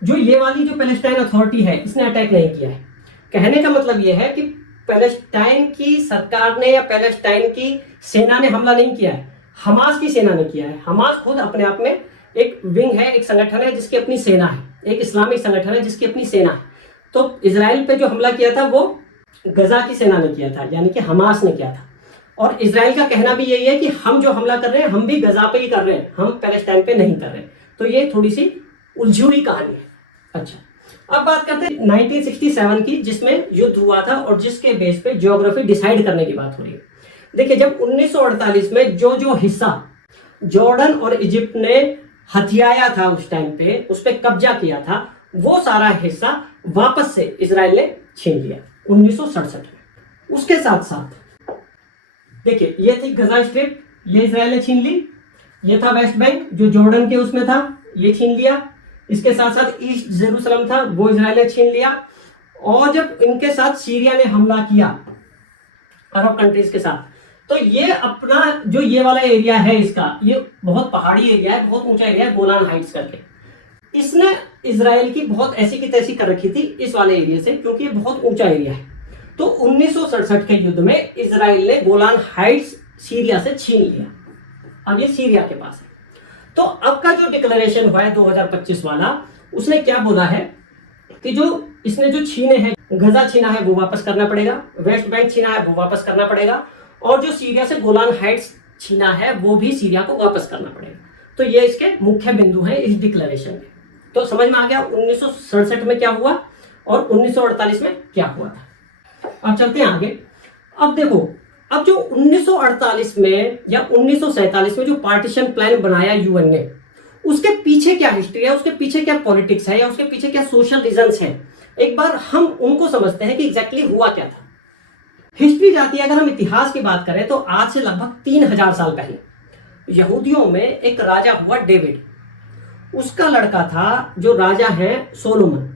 जो ये वाली जो पैलेस्टाइन अथॉरिटी है इसने अटैक नहीं किया है। कहने का मतलब ये है कि पैलेस्टाइन की सरकार ने या पैलेस्टाइन की सेना ने हमला नहीं किया है, हमास की सेना ने किया है। हमास खुद अपने आप में एक विंग है, एक संगठन है जिसकी अपनी सेना है, एक इस्लामिक संगठन है जिसकी अपनी सेना है। तो इजराइल पे जो हमला किया था वो गजा की सेना ने किया था, यानी कि हमास ने किया था। और इजराइल का कहना भी यही है कि हम जो हमला कर रहे हैं हम भी गजा पे ही कर रहे हैं, हम पैलेस्टाइन पे नहीं कर रहे। तो ये थोड़ी सी उलझी हुई कहानी है। अच्छा, अब बात करते हैं 1967 की, जिसमें युद्ध हुआ था और जिसके बेस पे ज्योग्राफी डिसाइड करने की बात हो रही है। देखिए, जब 1948 में जो हिस्सा जॉर्डन और इजिप्ट ने हथियाया था उस टाइम पे, उस पर कब्जा किया था, वो सारा हिस्सा वापस से इजराइल ने छीन लिया 1967 में। उसके साथ साथ देखिए, ये थी गजा स्ट्रिप, ये इजराइल ने छीन ली। ये था वेस्ट बैंक जो जॉर्डन के उसमें था, ये छीन लिया। इसके साथ साथ ईस्ट जेरूसलम था, वो इजराइल ने छीन लिया। और जब इनके साथ सीरिया ने हमला किया अरब कंट्रीज के साथ, तो ये अपना जो ये वाला एरिया है इसका, ये बहुत पहाड़ी एरिया है, बहुत ऊंचा एरिया है, गोलान हाइट्स करके। इसने इजराइल की बहुत ऐसी की तैसी कर रखी थी इस वाले एरिया से, क्योंकि ये बहुत ऊंचा एरिया है। तो 1967 के युद्ध में इजराइल ने गोलान हाइट्स सीरिया से छीन लिया। अब ये सीरिया के पास है। तो अब का जो डिक्लेरेशन हुआ है 2025 वाला, उसने क्या बोला है कि जो इसने जो छीने हैं, गजा छीना है वो वापस करना पड़ेगा, वेस्ट बैंक छीना है वो वापस करना पड़ेगा, और जो सीरिया से गोलान हाइट्स छीना है वो भी सीरिया को वापस करना पड़ेगा। तो ये इसके मुख्य बिंदु हैं इस डिक्लेरेशन में। तो समझ में आ गया 1967 में क्या हुआ और 1948 में क्या हुआ था। अब चलते हैं आगे। अब देखो, अब जो 1948 में या 1947 में जो पार्टीशन प्लान बनाया यूएन ने, उसके पीछे क्या हिस्ट्री है, उसके पीछे क्या पॉलिटिक्स है, या उसके पीछे क्या सोशल रीजंस है, एक बार हम उनको समझते हैं कि एग्जैक्टली हुआ क्या था। हिस्ट्री जाती है, अगर हम इतिहास की बात करें तो आज से लगभग 3000 साल पहले यहूदियों में एक राजा हुआ डेविड। उसका लड़का था जो राजा है सोलोमन।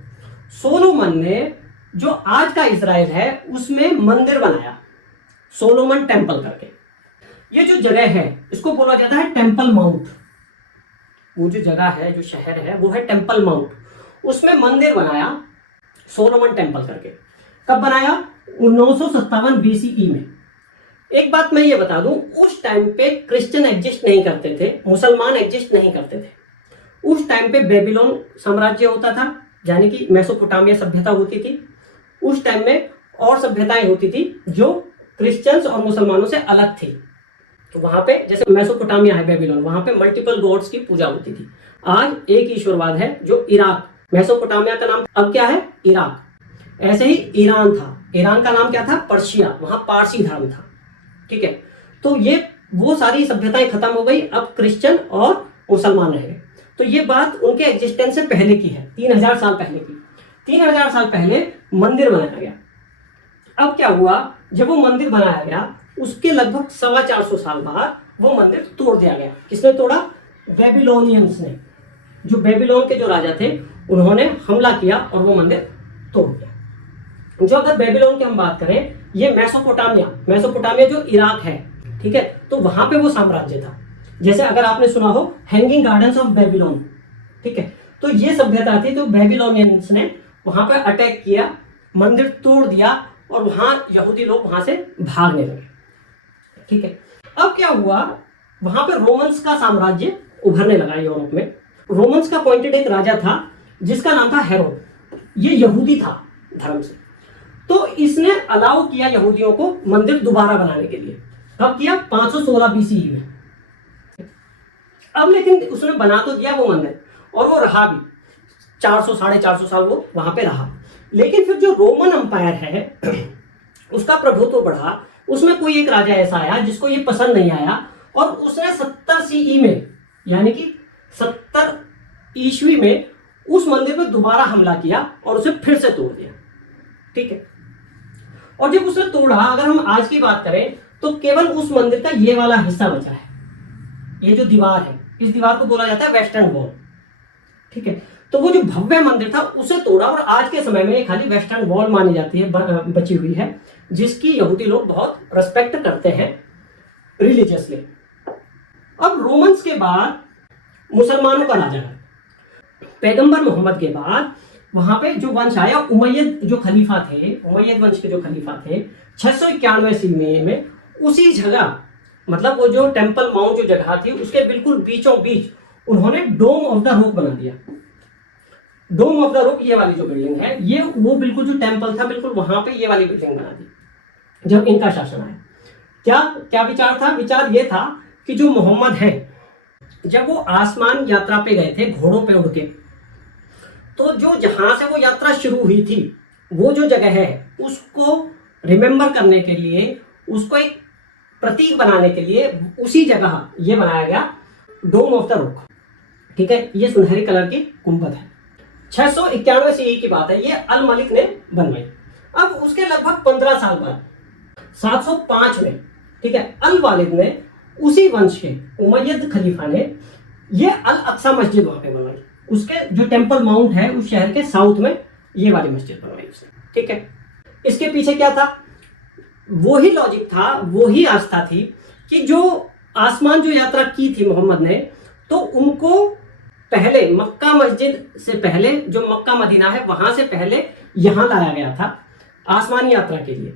सोलोमन ने जो आज का इजराइल है उसमें मंदिर बनाया, सोलोमन टेम्पल करके। ये जो जगह है इसको बोला जाता है टेम्पल माउंट। वो जो जगह है, जो शहर है, वो है टेम्पल माउंट। उसमें मंदिर बनाया सोलोमन टेम्पल करके। कब बनाया? 957 BCE में। एक बात मैं ये बता दूं, उस टाइम पे क्रिश्चियन एग्जिस्ट नहीं करते थे, मुसलमान एग्जिस्ट नहीं करते थे। उस टाइम पे बेबीलोन साम्राज्य होता था, यानी कि मेसोपोटामिया सभ्यता होती थी। उस टाइम में और सभ्यताएं होती थी जो क्रिश्चियंस और मुसलमानों से अलग थी। तो वहां पे जैसे मेसोपोटामिया है बेबीलोन, वहां पे मल्टीपल गॉड्स की पूजा होती थी। आज एक ईश्वरवाद है जो इराक, मेसोपोटामिया का नाम अब क्या है? इराक। ऐसे ही ईरान था, ईरान का नाम क्या था? पर्शिया, वहां पारसी धर्म था। ठीक है, तो ये वो सारी सभ्यताएं खत्म हो गई, अब क्रिश्चियन और मुसलमान रह गए। तो ये बात उनके एग्जिस्टेंस से पहले की है, 3000 साल पहले की। 3000 साल पहले मंदिर बनाया गया। अब क्या हुआ, जब वो मंदिर बनाया गया उसके लगभग 450 साल बाद वो मंदिर तोड़ दिया गया। किसने तोड़ा? बेबीलोनियंस ने। जो बेबीलोन के जो राजा थे उन्होंने हमला किया और वो मंदिर तोड़ दिया। जो अगर बेबीलोन की हम बात करें, ये मेसोपोटामिया जो इराक है, ठीक है, तो वहां पे वो साम्राज्य था। जैसे अगर आपने सुना हो हैंगिंग गार्डन्स ऑफ बेबीलोन, ठीक है, तो ये सभ्यता थी। तो बेबीलोनियंस ने वहां पे अटैक किया, मंदिर तोड़ दिया और वहां यहूदी लोग वहां से भागने लगे। ठीक है, अब क्या हुआ, वहां पे रोमन्स का साम्राज्य उभरने लगा यूरोप में। रोमन्स का अपॉइंटेड एक राजा था जिसका नाम था हेरोद। ये यहूदी था धर्म से। तो इसने अलाउ किया यहूदियों को मंदिर दोबारा बनाने के लिए। कब किया? 516 BCE में। अब लेकिन उसने बना तो दिया वो मंदिर, और वो रहा भी 400 साढ़े 400 साल वो वहां पे रहा। लेकिन फिर जो रोमन अंपायर है उसका प्रभुत्व बढ़ा। उसमें कोई एक राजा ऐसा आया जिसको ये पसंद नहीं आया, और उसने 70 CE में, यानी कि 70 ईस्वी में उस मंदिर पर दोबारा हमला किया और उसे फिर से तोड़ दिया। ठीक है, और जब उसने तोड़ा, अगर हम आज की बात करें तो केवल उस मंदिर का ये वाला हिस्सा बचा है, ये जो दीवार है, इस दीवार को बोला जाता है वेस्टर्न वॉल। ठीक है, तो वो जो भव्य मंदिर था उसे तोड़ा और आज के समय में ये खाली वेस्टर्न वॉल मानी जाती है, बची हुई है, जिसकी यहूदी लोग बहुत रेस्पेक्ट करते हैं रिलीजियसली। अब रोमन्स के बाद मुसलमानों का राजा है, पैगंबर मोहम्मद के बाद वहां पे जो वंश आया, उमैयद जो खलीफा थे, उमैयद वंश के जो खलीफा थे 691 ईस्वी में उसी जगह, मतलब वो जो टेंपल माउंट जो जगह थी उसके बिल्कुल बीचों बीच उन्होंने डोम ऑफ द रॉक बना दिया। डोम ऑफ द रॉक ये वाली जो बिल्डिंग है, ये वो बिल्कुल जो टेंपल था बिल्कुल वहां पे ये वाली बिल्डिंग बना दी जब इनका शासन आया। क्या क्या विचार था? विचार ये था कि जो मोहम्मद है, जब वो आसमान यात्रा पे गए थे घोड़ों पे उड़ के, तो जो जहां से वो यात्रा शुरू हुई थी वो जो जगह है उसको रिमेंबर करने के लिए, उसको एक प्रतीक बनाने के लिए उसी जगह ये बनाया गया डोम ऑफ द रॉक। ठीक है, ये सुनहरी कलर की गुंबद है, 691 ईस्वी की बात है, ये अल मलिक ने बनवाई। अब उसके लगभग 15 साल बाद 705 में, ठीक है, अल वालिद ने, उसी वंश के उमैयद खलीफा ने, ये अल अक्सा मस्जिद वहां पे बनवाई। उसके जो टेंपल माउंट है उस शहर के साउथ में ये वाली मस्जिद बनवाई उसने। ठीक है, इसके पीछे क्या था? वही लॉजिक था, वही आस्था थी कि जो आसमान जो यात्रा की थी मोहम्मद ने, तो उनको पहले मक्का मस्जिद से पहले, जो मक्का मदीना है वहां से पहले यहां लाया गया था आसमानी यात्रा के लिए।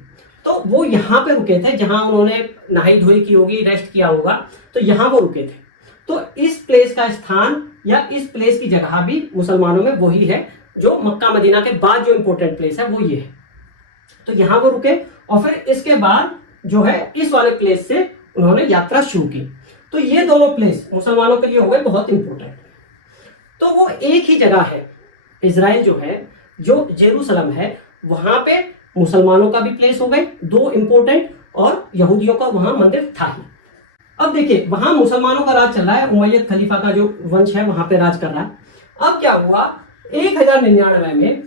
तो वो यहाँ पे रुके थे, जहां उन्होंने नहाई धोई की होगी, रेस्ट किया होगा, तो यहाँ वो रुके थे। तो इस प्लेस का स्थान या इस प्लेस की जगह भी मुसलमानों में वही है, जो मक्का मदीना के बाद जो इंपॉर्टेंट प्लेस है वो ये है। तो यहाँ वो रुके और फिर इसके बाद जो है इस वाले प्लेस से उन्होंने यात्रा शुरू की। तो ये दोनों प्लेस मुसलमानों के लिए हो गए बहुत इंपॉर्टेंट। तो वो एक ही जगह है, इजराइल जो है, जो जेरूसलम है, वहां पे मुसलमानों का भी प्लेस हो गए दो इंपॉर्टेंट, और यहूदियों का वहां मंदिर था ही। अब देखिए, वहां मुसलमानों का राज चल रहा है, उमैयद खलीफा का जो वंश है वहां पे राज कर रहा है। अब क्या हुआ, 1099 में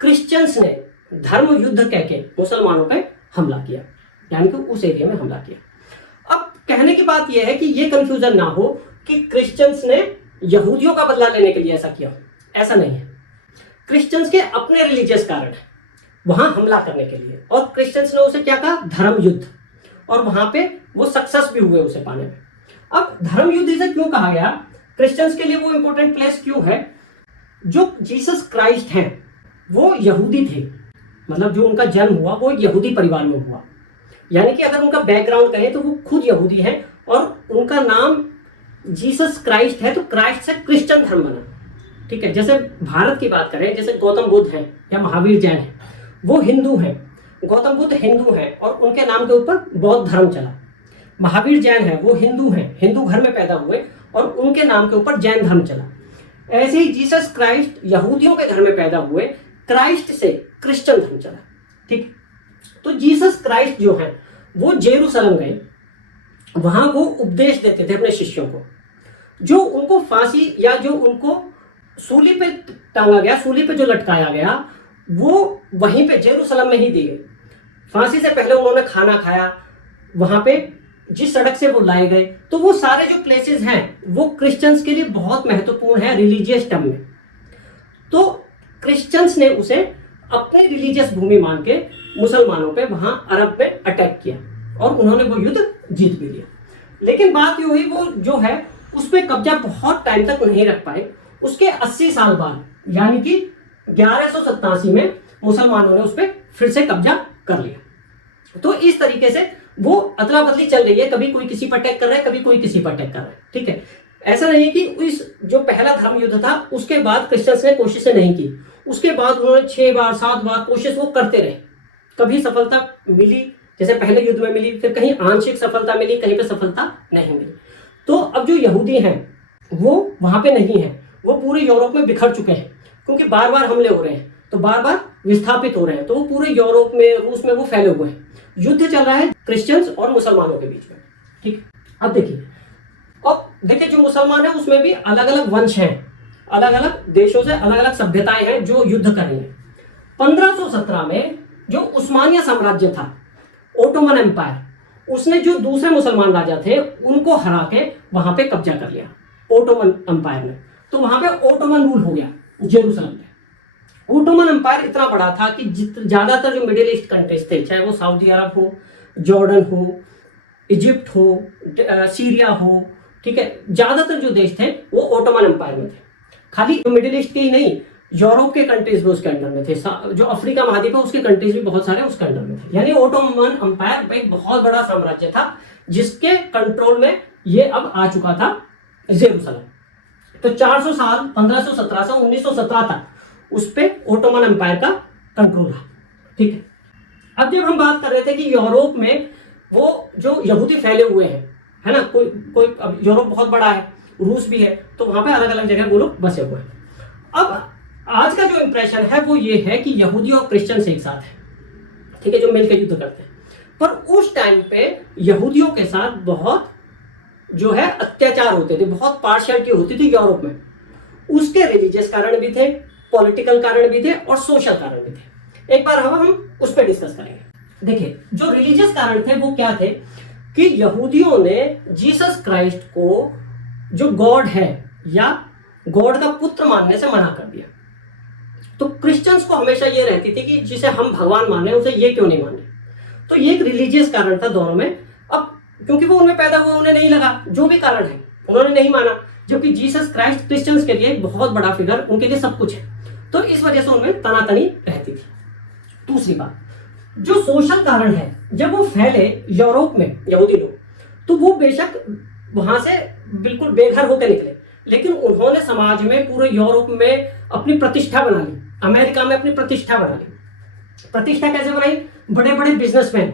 क्रिश्चियंस ने धर्म युद्ध कह के मुसलमानों पे हमला किया, यानी कि उस एरिया में हमला किया। अब कहने की बात यह है कि यह कंफ्यूजन ना हो कि क्रिश्चियंस ने यहूदियों का बदला लेने के लिए ऐसा किया, ऐसा नहीं है। क्रिश्चियंस के अपने रिलीजियस कारण है वहां हमला करने के लिए, और क्रिश्चियंस ने उसे क्या कहा, धर्म युद्ध, और वहां पे वो सक्सेस भी हुए उसे पाने में। अब धर्म युद्ध इसे क्यों कहा गया, क्रिश्चियंस के लिए वो इंपॉर्टेंट प्लेस क्यों है? जो जीसस क्राइस्ट हैं वो यहूदी थे, मतलब जो उनका जन्म हुआ वो यहूदी परिवार में हुआ, यानी कि अगर उनका बैकग्राउंड कहें तो वो खुद यहूदी है, और उनका नाम जीसस क्राइस्ट है, तो क्राइस्ट से क्रिश्चियन धर्म बना। ठीक है, जैसे भारत की बात करें, जैसे गौतम बुद्ध है या महावीर जैन है, वो हिंदू हैं, गौतम बुद्ध हिंदू हैं और उनके नाम के ऊपर बौद्ध धर्म चला। महावीर जैन है, वो हिंदू हैं, हिंदू घर में पैदा हुए और उनके नाम के ऊपर जैन धर्म चला। ऐसे ही जीसस क्राइस्ट यहूदियों के घर में पैदा हुए, क्राइस्ट से क्रिश्चियन धर्म चला। ठीक, तो जीसस क्राइस्ट जो है वो जेरूसलम गए, वहां वो उपदेश देते थे अपने शिष्यों को। जो उनको फांसी या जो उनको सूली पे टांगा गया, सूली पे जो लटकाया गया, वो वहीं पे जेरूसलम में ही दी गई। फांसी से पहले उन्होंने खाना खाया वहां पे, जिस सड़क से वो लाए गए। तो वो सारे जो प्लेसेस हैं वो क्रिश्चियंस के लिए बहुत महत्वपूर्ण है रिलीजियस टर्म में। तो क्रिश्चियंस ने उसे अपने रिलीजियस भूमि मान के मुसलमानों पे वहां अरब पे अटैक किया और उन्होंने वो युद्ध जीत भी लिया। लेकिन बात ये हुई, वो जो है उस पर कब्जा बहुत टाइम तक नहीं रख पाए। उसके 80 साल बाद, यानी कि 1187 में मुसलमानों ने उस पर फिर से कब्जा कर लिया। तो इस तरीके से वो अदला बदली चल रही है, कभी कोई किसी पर अटैक कर रहा है, कभी कोई किसी पर अटैक कर रहा है। ठीक है, ऐसा नहीं है कि इस जो पहला धर्म युद्ध था उसके बाद क्रिश्चियंस ने कोशिशें नहीं की, उसके बाद उन्होंने 6 बार 7 बार कोशिश वो करते रहे, कभी सफलता मिली, जैसे पहले युद्ध में मिली, फिर कहीं आंशिक सफलता मिली, कहीं पे सफलता नहीं मिली। तो अब जो यहूदी हैं वो वहां पे नहीं है, वो पूरे यूरोप में बिखर चुके हैं, क्योंकि बार बार हमले हो रहे हैं, तो बार बार विस्थापित हो रहे हैं, तो वो पूरे यूरोप में, रूस में वो फैले हुए हैं। युद्ध चल रहा है क्रिश्चियंस और मुसलमानों के बीच में। ठीक, अब देखिए जो मुसलमान है उसमें भी अलग अलग वंश हैं, अलग अलग देशों से अलग अलग सभ्यताएं हैं जो युद्ध कर रही हैं। 1517 में जो उस्मानिया साम्राज्य था, ओटोमन एम्पायर, उसने जो दूसरे मुसलमान राजा थे उनको हरा के वहां पे कब्जा कर लिया ओटोमन एम्पायर ने। तो वहां पे ओटोमन रूल हो गया जेरूसलम में। ओटोमन एम्पायर इतना बड़ा था कि ज्यादातर जो मिडिल ईस्ट कंट्रीज थे, चाहे वो सऊदी अरब हो, जॉर्डन हो, इजिप्ट हो, सीरिया हो, ठीक है, ज्यादातर जो देश थे वो ओटोमन एम्पायर में थे। खाली मिडिल ईस्ट के ही नहीं, यूरोप के कंट्रीज भी उसके अंडर में थे, जो अफ्रीका महाद्वीप है उसके कंट्रीज भी बहुत सारे उसके अंडर में थे। यानी ओटोमन एम्पायर एक बहुत बड़ा साम्राज्य था जिसके कंट्रोल में ये अब आ चुका था जेरूसलम। तो 400 साल 1517 से 1917 तक उस पे ओटोमन एम्पायर का कंट्रोल रहा। ठीक है, अब जब हम बात कर रहे थे कि यूरोप में वो जो यहूदी फैले हुए हैं, है ना, कोई अब यूरोप बहुत बड़ा है, रूस भी है, तो वहां पे अलग अलग जगह वो लोग बसे हुए हैं। अब आज का जो इंप्रेशन है वो ये है कि यहूदी और क्रिश्चियन एक साथ है, ठीक है, जो मिलकर युद्ध करते हैं। पर उस टाइम पे यहूदियों के साथ बहुत जो है अत्याचार होते थे, बहुत पार्शियलिटी होती थी यूरोप में। उसके रिलीजियस कारण भी थे, पॉलिटिकल कारण भी थे और सोशल कारण भी थे। एक बार हम उस पर डिस्कस करेंगे। देखिए, जो रिलीजियस कारण थे वो क्या थे कि यहूदियों ने जीसस क्राइस्ट को जो गॉड है या गॉड का पुत्र मानने से मना कर दिया। तो क्रिश्चियंस को हमेशा ये रहती थी कि जिसे हम भगवान माने उसे ये क्यों नहीं माने। तो ये एक रिलीजियस कारण था दोनों में। अब क्योंकि वो उनमें पैदा हुआ, उन्हें नहीं लगा, जो भी कारण है उन्होंने नहीं माना, जबकि जीसस क्राइस्ट क्रिश्चियंस के लिए एक बहुत बड़ा फिगर, उनके लिए सब कुछ है। तो इस वजह से उनमें तनातनी रहती थी। दूसरी बात, जो सोशल कारण है, जब वो फैले यूरोप में यहूदी लोग, तो वो बेशक वहां से बिल्कुल बेघर होकर निकले, लेकिन उन्होंने समाज में, पूरे यूरोप में अपनी प्रतिष्ठा बना ली। अमेरिका में अपनी प्रतिष्ठा बना ली। प्रतिष्ठा कैसे बनाई? बड़े बड़े बिजनेसमैन,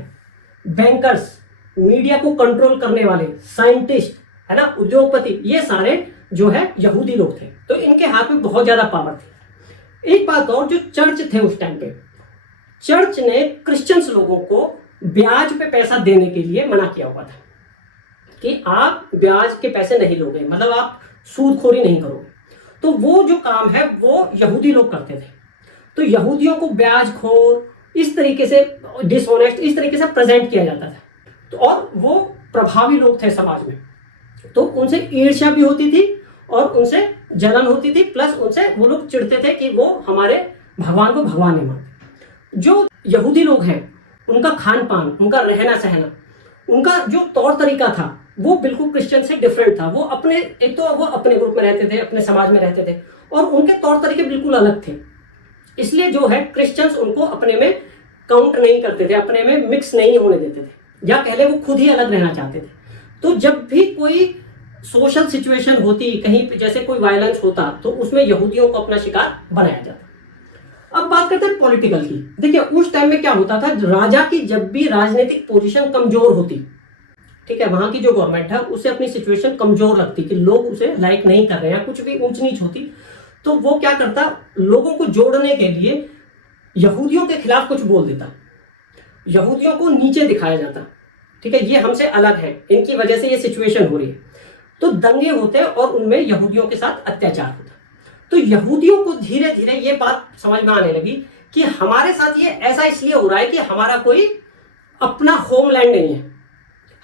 बैंकर्स, मीडिया को कंट्रोल करने वाले, साइंटिस्ट, है ना, उद्योगपति, ये सारे जो है यहूदी लोग थे। तो इनके हाथ में बहुत ज्यादा पावर थी। एक बात और, जो चर्च थे उस टाइम पे, चर्च ने क्रिश्चियंस लोगों को ब्याज पे पैसा देने के लिए मना किया हुआ था कि आप ब्याज के पैसे नहीं लोगे, मतलब आप सूदखोरी नहीं करोगे। तो वो जो काम है वो यहूदी लोग करते थे। तो यहूदियों को ब्याजखोर, इस तरीके से डिसऑनेस्ट, इस तरीके से प्रेजेंट किया जाता था। तो और वो प्रभावी लोग थे समाज में, तो उनसे ईर्ष्या भी होती थी और उनसे जलन होती थी, प्लस उनसे वो लोग चिढ़ते थे कि वो हमारे भगवान को भगवान नहीं मानते। जो यहूदी लोग हैं उनका खान पान, उनका रहना सहना, उनका जो तौर तरीका था वो बिल्कुल क्रिश्चियन से डिफरेंट था। वो अपने, एक तो वो अपने ग्रुप में रहते थे, अपने समाज में रहते थे, और उनके तौर तरीके बिल्कुल अलग थे। इसलिए जो है क्रिश्चियंस उनको अपने में काउंट नहीं करते थे, अपने में मिक्स नहीं होने देते थे, या कह ले वो खुद ही अलग रहना चाहते थे। तो जब भी कोई सोशल सिचुएशन होती, कहीं पे जैसे कोई वायलेंस होता, तो उसमें यहूदियों को अपना शिकार बनाया जाता। अब बात करते हैं पॉलिटिकल की। देखिए, उस टाइम में क्या होता था, राजा की जब भी राजनीतिक पोजीशन कमजोर होती, ठीक है, वहां की जो गवर्नमेंट है उसे अपनी सिचुएशन कमजोर लगती कि लोग उसे लाइक नहीं कर रहे हैं, कुछ भी ऊंच नीच होती, तो वो क्या करता, लोगों को जोड़ने के लिए यहूदियों के खिलाफ कुछ बोल देता, यहूदियों को नीचे दिखाया जाता, ठीक है, ये हमसे अलग है, इनकी वजह से ये सिचुएशन हो रही है। तो दंगे होते और उनमें यहूदियों के साथ अत्याचार होता। तो यहूदियों को धीरे धीरे ये बात समझ में आने लगी कि हमारे साथ ये ऐसा इसलिए हो रहा है कि हमारा कोई अपना होमलैंड नहीं है,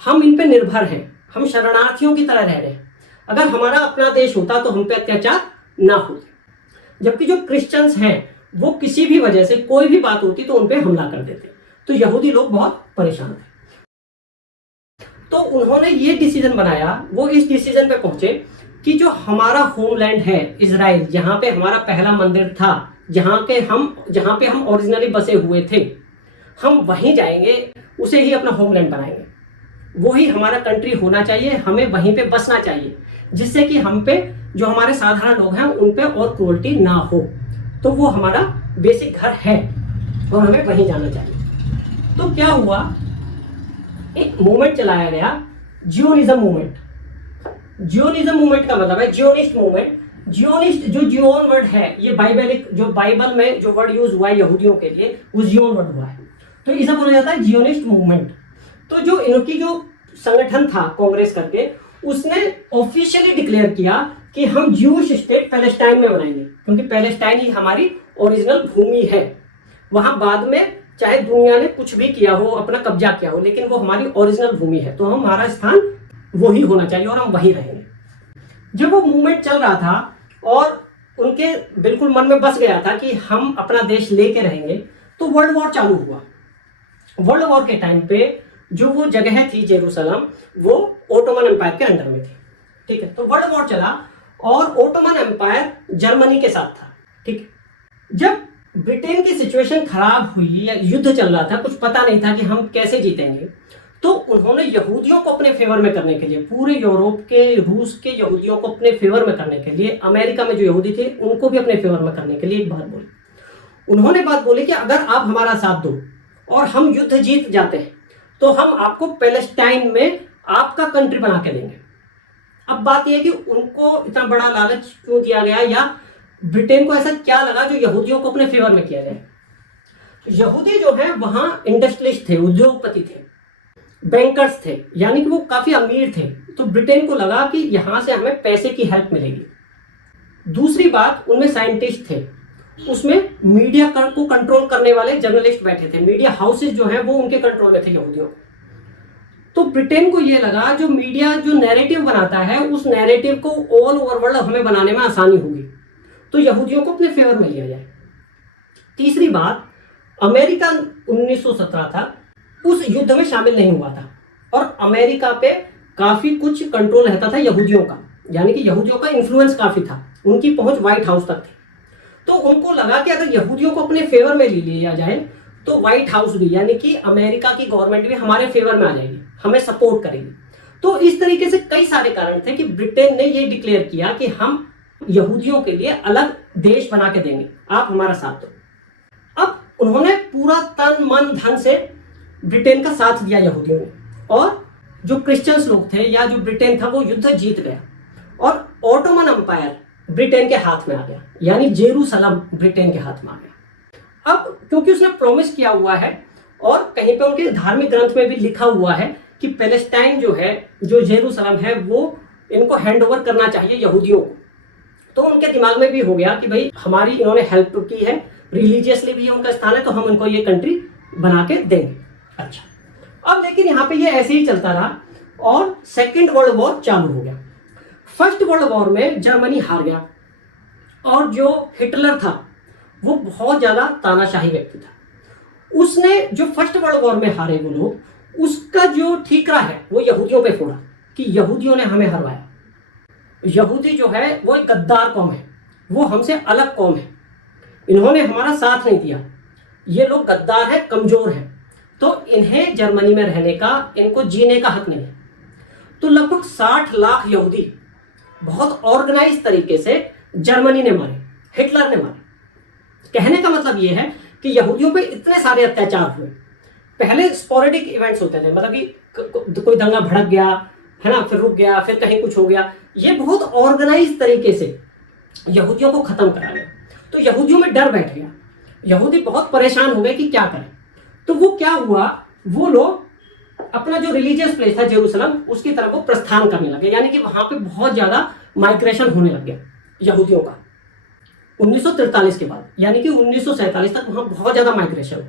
हम इन पे निर्भर हैं, हम शरणार्थियों की तरह रह रहे हैं। अगर हमारा अपना देश होता तो हम पे अत्याचार ना होते। जबकि जो क्रिश्चियंस हैं वो किसी भी वजह से कोई भी बात होती तो उन पे हमला कर देते। तो यहूदी लोग बहुत परेशान थे। तो उन्होंने ये डिसीजन बनाया, वो इस डिसीजन पे पहुंचे कि जो हमारा होमलैंड है इजराइल, जहां पे हमारा पहला मंदिर था, जहां पे हम ओरिजिनली बसे हुए थे, हम वहीं जाएंगे, उसे ही अपना होमलैंड बनाएंगे, वही हमारा कंट्री होना चाहिए, हमें वहीं पे बसना चाहिए, जिससे कि हम पे जो हमारे साधारण लोग हैं उन पे और क्रूरटी ना हो। तो वो हमारा बेसिक घर है और हमें वहीं जाना चाहिए। तो क्या हुआ, एक मूवमेंट चलाया गया, जियोनिज्म मूवमेंट। जियोनिज्म मूवमेंट का मतलब है जियोनिस्ट मूवमेंट। जियोनिस्ट, जो जियोन वर्ड है, ये बाइबलिक, जो बाइबल में जो वर्ड यूज हुआ है यहूदियों के लिए, वो जियोन वर्ड हुआ है, तो इसे बोला जाता है जियोनिस्ट मूवमेंट। तो जो इनकी जो संगठन था कांग्रेस करके, उसने ऑफिशियली डिक्लेयर किया कि हम ज्यूश स्टेट पैलेस्टाइन में बनाएंगे, क्योंकि पैलेस्टाइन ही हमारी ओरिजिनल भूमि है। वहां बाद में चाहे दुनिया ने कुछ भी किया हो, अपना कब्जा किया हो, लेकिन वो हमारी ओरिजिनल भूमि है, तो हमारा स्थान वही होना चाहिए और हम वही रहेंगे। जब वो मूवमेंट चल रहा था और उनके बिल्कुल मन में बस गया था कि हम अपना देश लेके रहेंगे, तो वर्ल्ड वॉर चालू हुआ। वर्ल्ड वॉर के टाइम पे जो वो जगह थी जेरूसलम, वो ओटोमन एम्पायर के अंडर में थी। ठीक है, तो वर्ल्ड वॉर चला और ओटोमन एम्पायर जर्मनी के साथ था। ठीक है, जब ब्रिटेन की सिचुएशन खराब हुई, युद्ध चल रहा था, कुछ पता नहीं था कि हम कैसे जीतेंगे, तो उन्होंने यहूदियों को अपने फेवर में करने के लिए, पूरे यूरोप के, रूस के यहूदियों को अपने फेवर में करने के लिए, अमेरिका में जो यहूदी थे उनको भी अपने फेवर में करने के लिए एक बात बोली। उन्होंने बात बोली कि अगर आप हमारा साथ दो और हम युद्ध जीत जाते हैं तो हम आपको पैलेस्टाइन में आपका कंट्री बना के देंगे। अब बात यह है कि उनको इतना बड़ा लालच क्यों दिया गया, या ब्रिटेन को ऐसा क्या लगा जो यहूदियों को अपने फेवर में किया जाए। यहूदी जो है वहां इंडस्ट्रियलिस्ट थे, उद्योगपति थे, बैंकर्स थे, यानी कि वो काफी अमीर थे। तो ब्रिटेन को लगा कि यहां से हमें पैसे की हेल्प मिलेगी। दूसरी बात, उनमें साइंटिस्ट थे, उसमें मीडिया को कंट्रोल करने वाले जर्नलिस्ट बैठे थे, मीडिया हाउसेस जो है वो उनके कंट्रोल में थे यहूदियों। तो ब्रिटेन को यह लगा जो मीडिया जो नैरेटिव बनाता है, उस नैरेटिव को ऑल ओवर वर्ल्ड हमें बनाने में आसानी होगी, तो यहूदियों को अपने फेवर में लिया जाए। तीसरी बात, अमेरिका 1917 था, उस युद्ध में शामिल नहीं हुआ था और अमेरिका पे काफी कुछ कंट्रोल रहता था यहूदियों का, यानी कि यहूदियों का इन्फ्लुएंस काफी था, उनकी पहुंच व्हाइट हाउस तक थी। तो उनको लगा कि अगर यहूदियों को अपने फेवर में ले लिया जाए तो व्हाइट हाउस भी, यानी कि अमेरिका की गवर्नमेंट भी हमारे फेवर में आ जाएगी, हमें सपोर्ट करेगी। तो इस तरीके से कई सारे कारण थे कि ब्रिटेन ने ये डिक्लेयर किया कि हम यहूदियों के लिए अलग देश बना के देंगे, आप हमारा साथ दो। अब उन्होंने पूरा तन मन धन से ब्रिटेन का साथ दिया यहूदियों ने, और जो क्रिश्चियंस लोग थे या जो ब्रिटेन था वो युद्ध जीत गया और ओटोमन एम्पायर ब्रिटेन के हाथ में आ गया, यानी जेरूसलम ब्रिटेन के हाथ में आ गया। अब क्योंकि उसने प्रॉमिस किया हुआ है और कहीं पे उनके धार्मिक ग्रंथ में भी लिखा हुआ है कि पैलेस्टाइन जो है, जो जेरूसलम है, वो इनको हैंड ओवर करना चाहिए यहूदियों को, तो उनके दिमाग में भी हो गया कि भाई हमारी इन्होंने हेल्प की है, रिलीजियसली भी उनका स्थान है, तो हम इनको ये कंट्री बना के देंगे। अच्छा, अब लेकिन यहाँ पे ये ऐसे ही चलता रहा और सेकेंड वर्ल्ड वॉर चालू हो गया। फर्स्ट वर्ल्ड वॉर में जर्मनी हार गया और जो हिटलर था वो बहुत ज्यादा तानाशाही व्यक्ति था। उसने जो फर्स्ट वर्ल्ड वॉर में हारे वो लोग, उसका जो ठीकरा है वो यहूदियों पे फोड़ा कि यहूदियों ने हमें हरवाया, यहूदी जो है वो एक गद्दार कौम है, वो हमसे अलग कौम है, इन्होंने हमारा साथ नहीं दिया, ये लोग गद्दार है, कमजोर है, तो इन्हें जर्मनी में रहने का, इनको जीने का हक नहीं है। तो लगभग 60 लाख यहूदी बहुत ऑर्गेनाइज तरीके से जर्मनी ने मारे, हिटलर ने मारे। कहने का मतलब यह है कि यहूदियों पे इतने सारे अत्याचार हुए। पहले स्पोरेडिक इवेंट्स होते थे, मतलब कि कोई दंगा भड़क गया है ना, फिर रुक गया, फिर कहीं कुछ हो गया। ये बहुत ऑर्गेनाइज तरीके से यहूदियों को खत्म करा गया। तो यहूदियों में डर बैठ गया, यहूदी बहुत परेशान हो गए कि क्या करें। तो वो क्या हुआ, वो लोग अपना जो रिलीजियस प्लेस था जेरूसलम, उसकी तरफ वो प्रस्थान करने लगे, यानी कि वहां पे बहुत ज्यादा माइग्रेशन होने लग गया यहूदियों का 1943 के बाद, यानी कि 1947 तक वहां बहुत ज्यादा माइग्रेशन हुआ।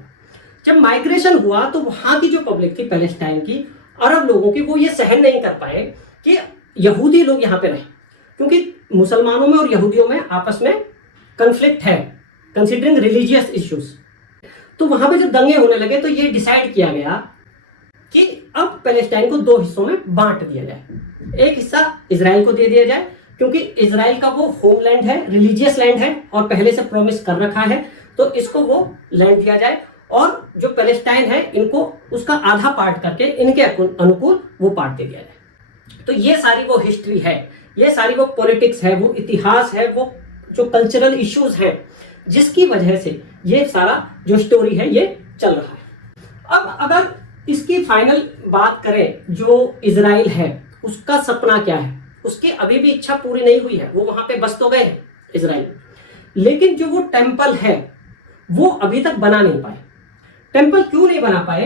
जब माइग्रेशन हुआ तो वहां की जो पब्लिक थी पैलेस्टाइन की, अरब लोगों की, वो ये सहन नहीं कर पाए कि यहूदी लोग यहाँ पे रहे, क्योंकि मुसलमानों में और यहूदियों में आपस में कंफ्लिक्ट है कंसिडरिंग रिलीजियस इश्यूज। तो वहां पे जब दंगे होने लगे तो ये डिसाइड किया गया कि अब पैलेस्टाइन को 2 हिस्सों में बांट दिया जाए। एक हिस्सा इजराइल को दे दिया जाए, क्योंकि इजराइल का वो होमलैंड है, रिलीजियस लैंड है और पहले से प्रॉमिस कर रखा है, तो इसको वो लैंड दिया जाए, और जो पैलेस्टाइन है इनको उसका आधा पार्ट करके इनके अनुकूल वो पार्ट दे दिया जाए। तो ये सारी वो हिस्ट्री है, ये सारी वो पॉलिटिक्स है, वो इतिहास है, वो जो कल्चरल इश्यूज है, जिसकी वजह से ये सारा जो स्टोरी है ये चल रहा है। अब अगर इसकी फाइनल बात करें, जो इजराइल है उसका सपना क्या है, उसकी अभी भी इच्छा पूरी नहीं हुई है। वो वहां पे बस तो गए हैं इजराइल, लेकिन जो वो टेम्पल है वो अभी तक बना नहीं पाए। टेम्पल क्यों नहीं बना पाए?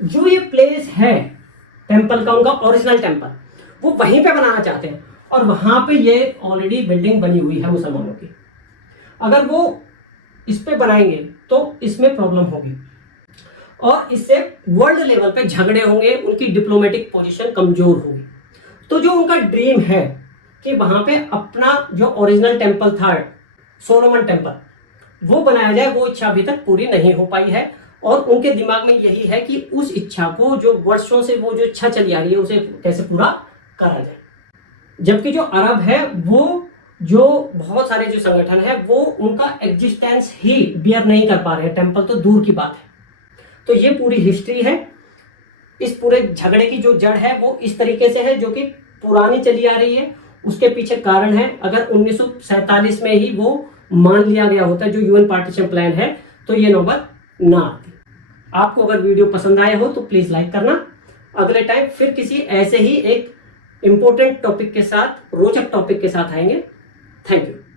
जो ये प्लेस है टेम्पल का, उनका ओरिजिनल टेम्पल, वो वहीं पे बनाना चाहते हैं, और वहां पे ये ऑलरेडी बिल्डिंग बनी हुई है मुसलमानों की। अगर वो इस पे बनाएंगे तो इसमें प्रॉब्लम होगी और इससे वर्ल्ड लेवल पे झगड़े होंगे, उनकी डिप्लोमेटिक पोजीशन कमजोर होगी। तो जो उनका ड्रीम है कि वहां पे अपना जो ओरिजिनल टेंपल था, सोलोमन टेंपल, वो बनाया जाए, वो इच्छा अभी तक पूरी नहीं हो पाई है। और उनके दिमाग में यही है कि उस इच्छा को, जो वर्षों से वो जो इच्छा चली आ रही है, उसे कैसे पूरा करा जाए। जबकि जो अरब है, वो जो बहुत सारे जो संगठन है, वो उनका एग्जिस्टेंस ही बियर नहीं कर पा रहे हैं, टेंपल तो दूर की बात है। तो ये पूरी हिस्ट्री है। इस पूरे झगड़े की जो जड़ है वो इस तरीके से है, जो कि पुरानी चली आ रही है। उसके पीछे कारण है, अगर 1947 में ही वो मान लिया गया होता जो यूएन पार्टीशन प्लान है, तो ये नौबत ना आती। आपको अगर वीडियो पसंद आया हो तो प्लीज लाइक करना। अगले टाइम फिर किसी ऐसे ही एक इंपॉर्टेंट टॉपिक के साथ, रोचक टॉपिक के साथ आएंगे। Thank you.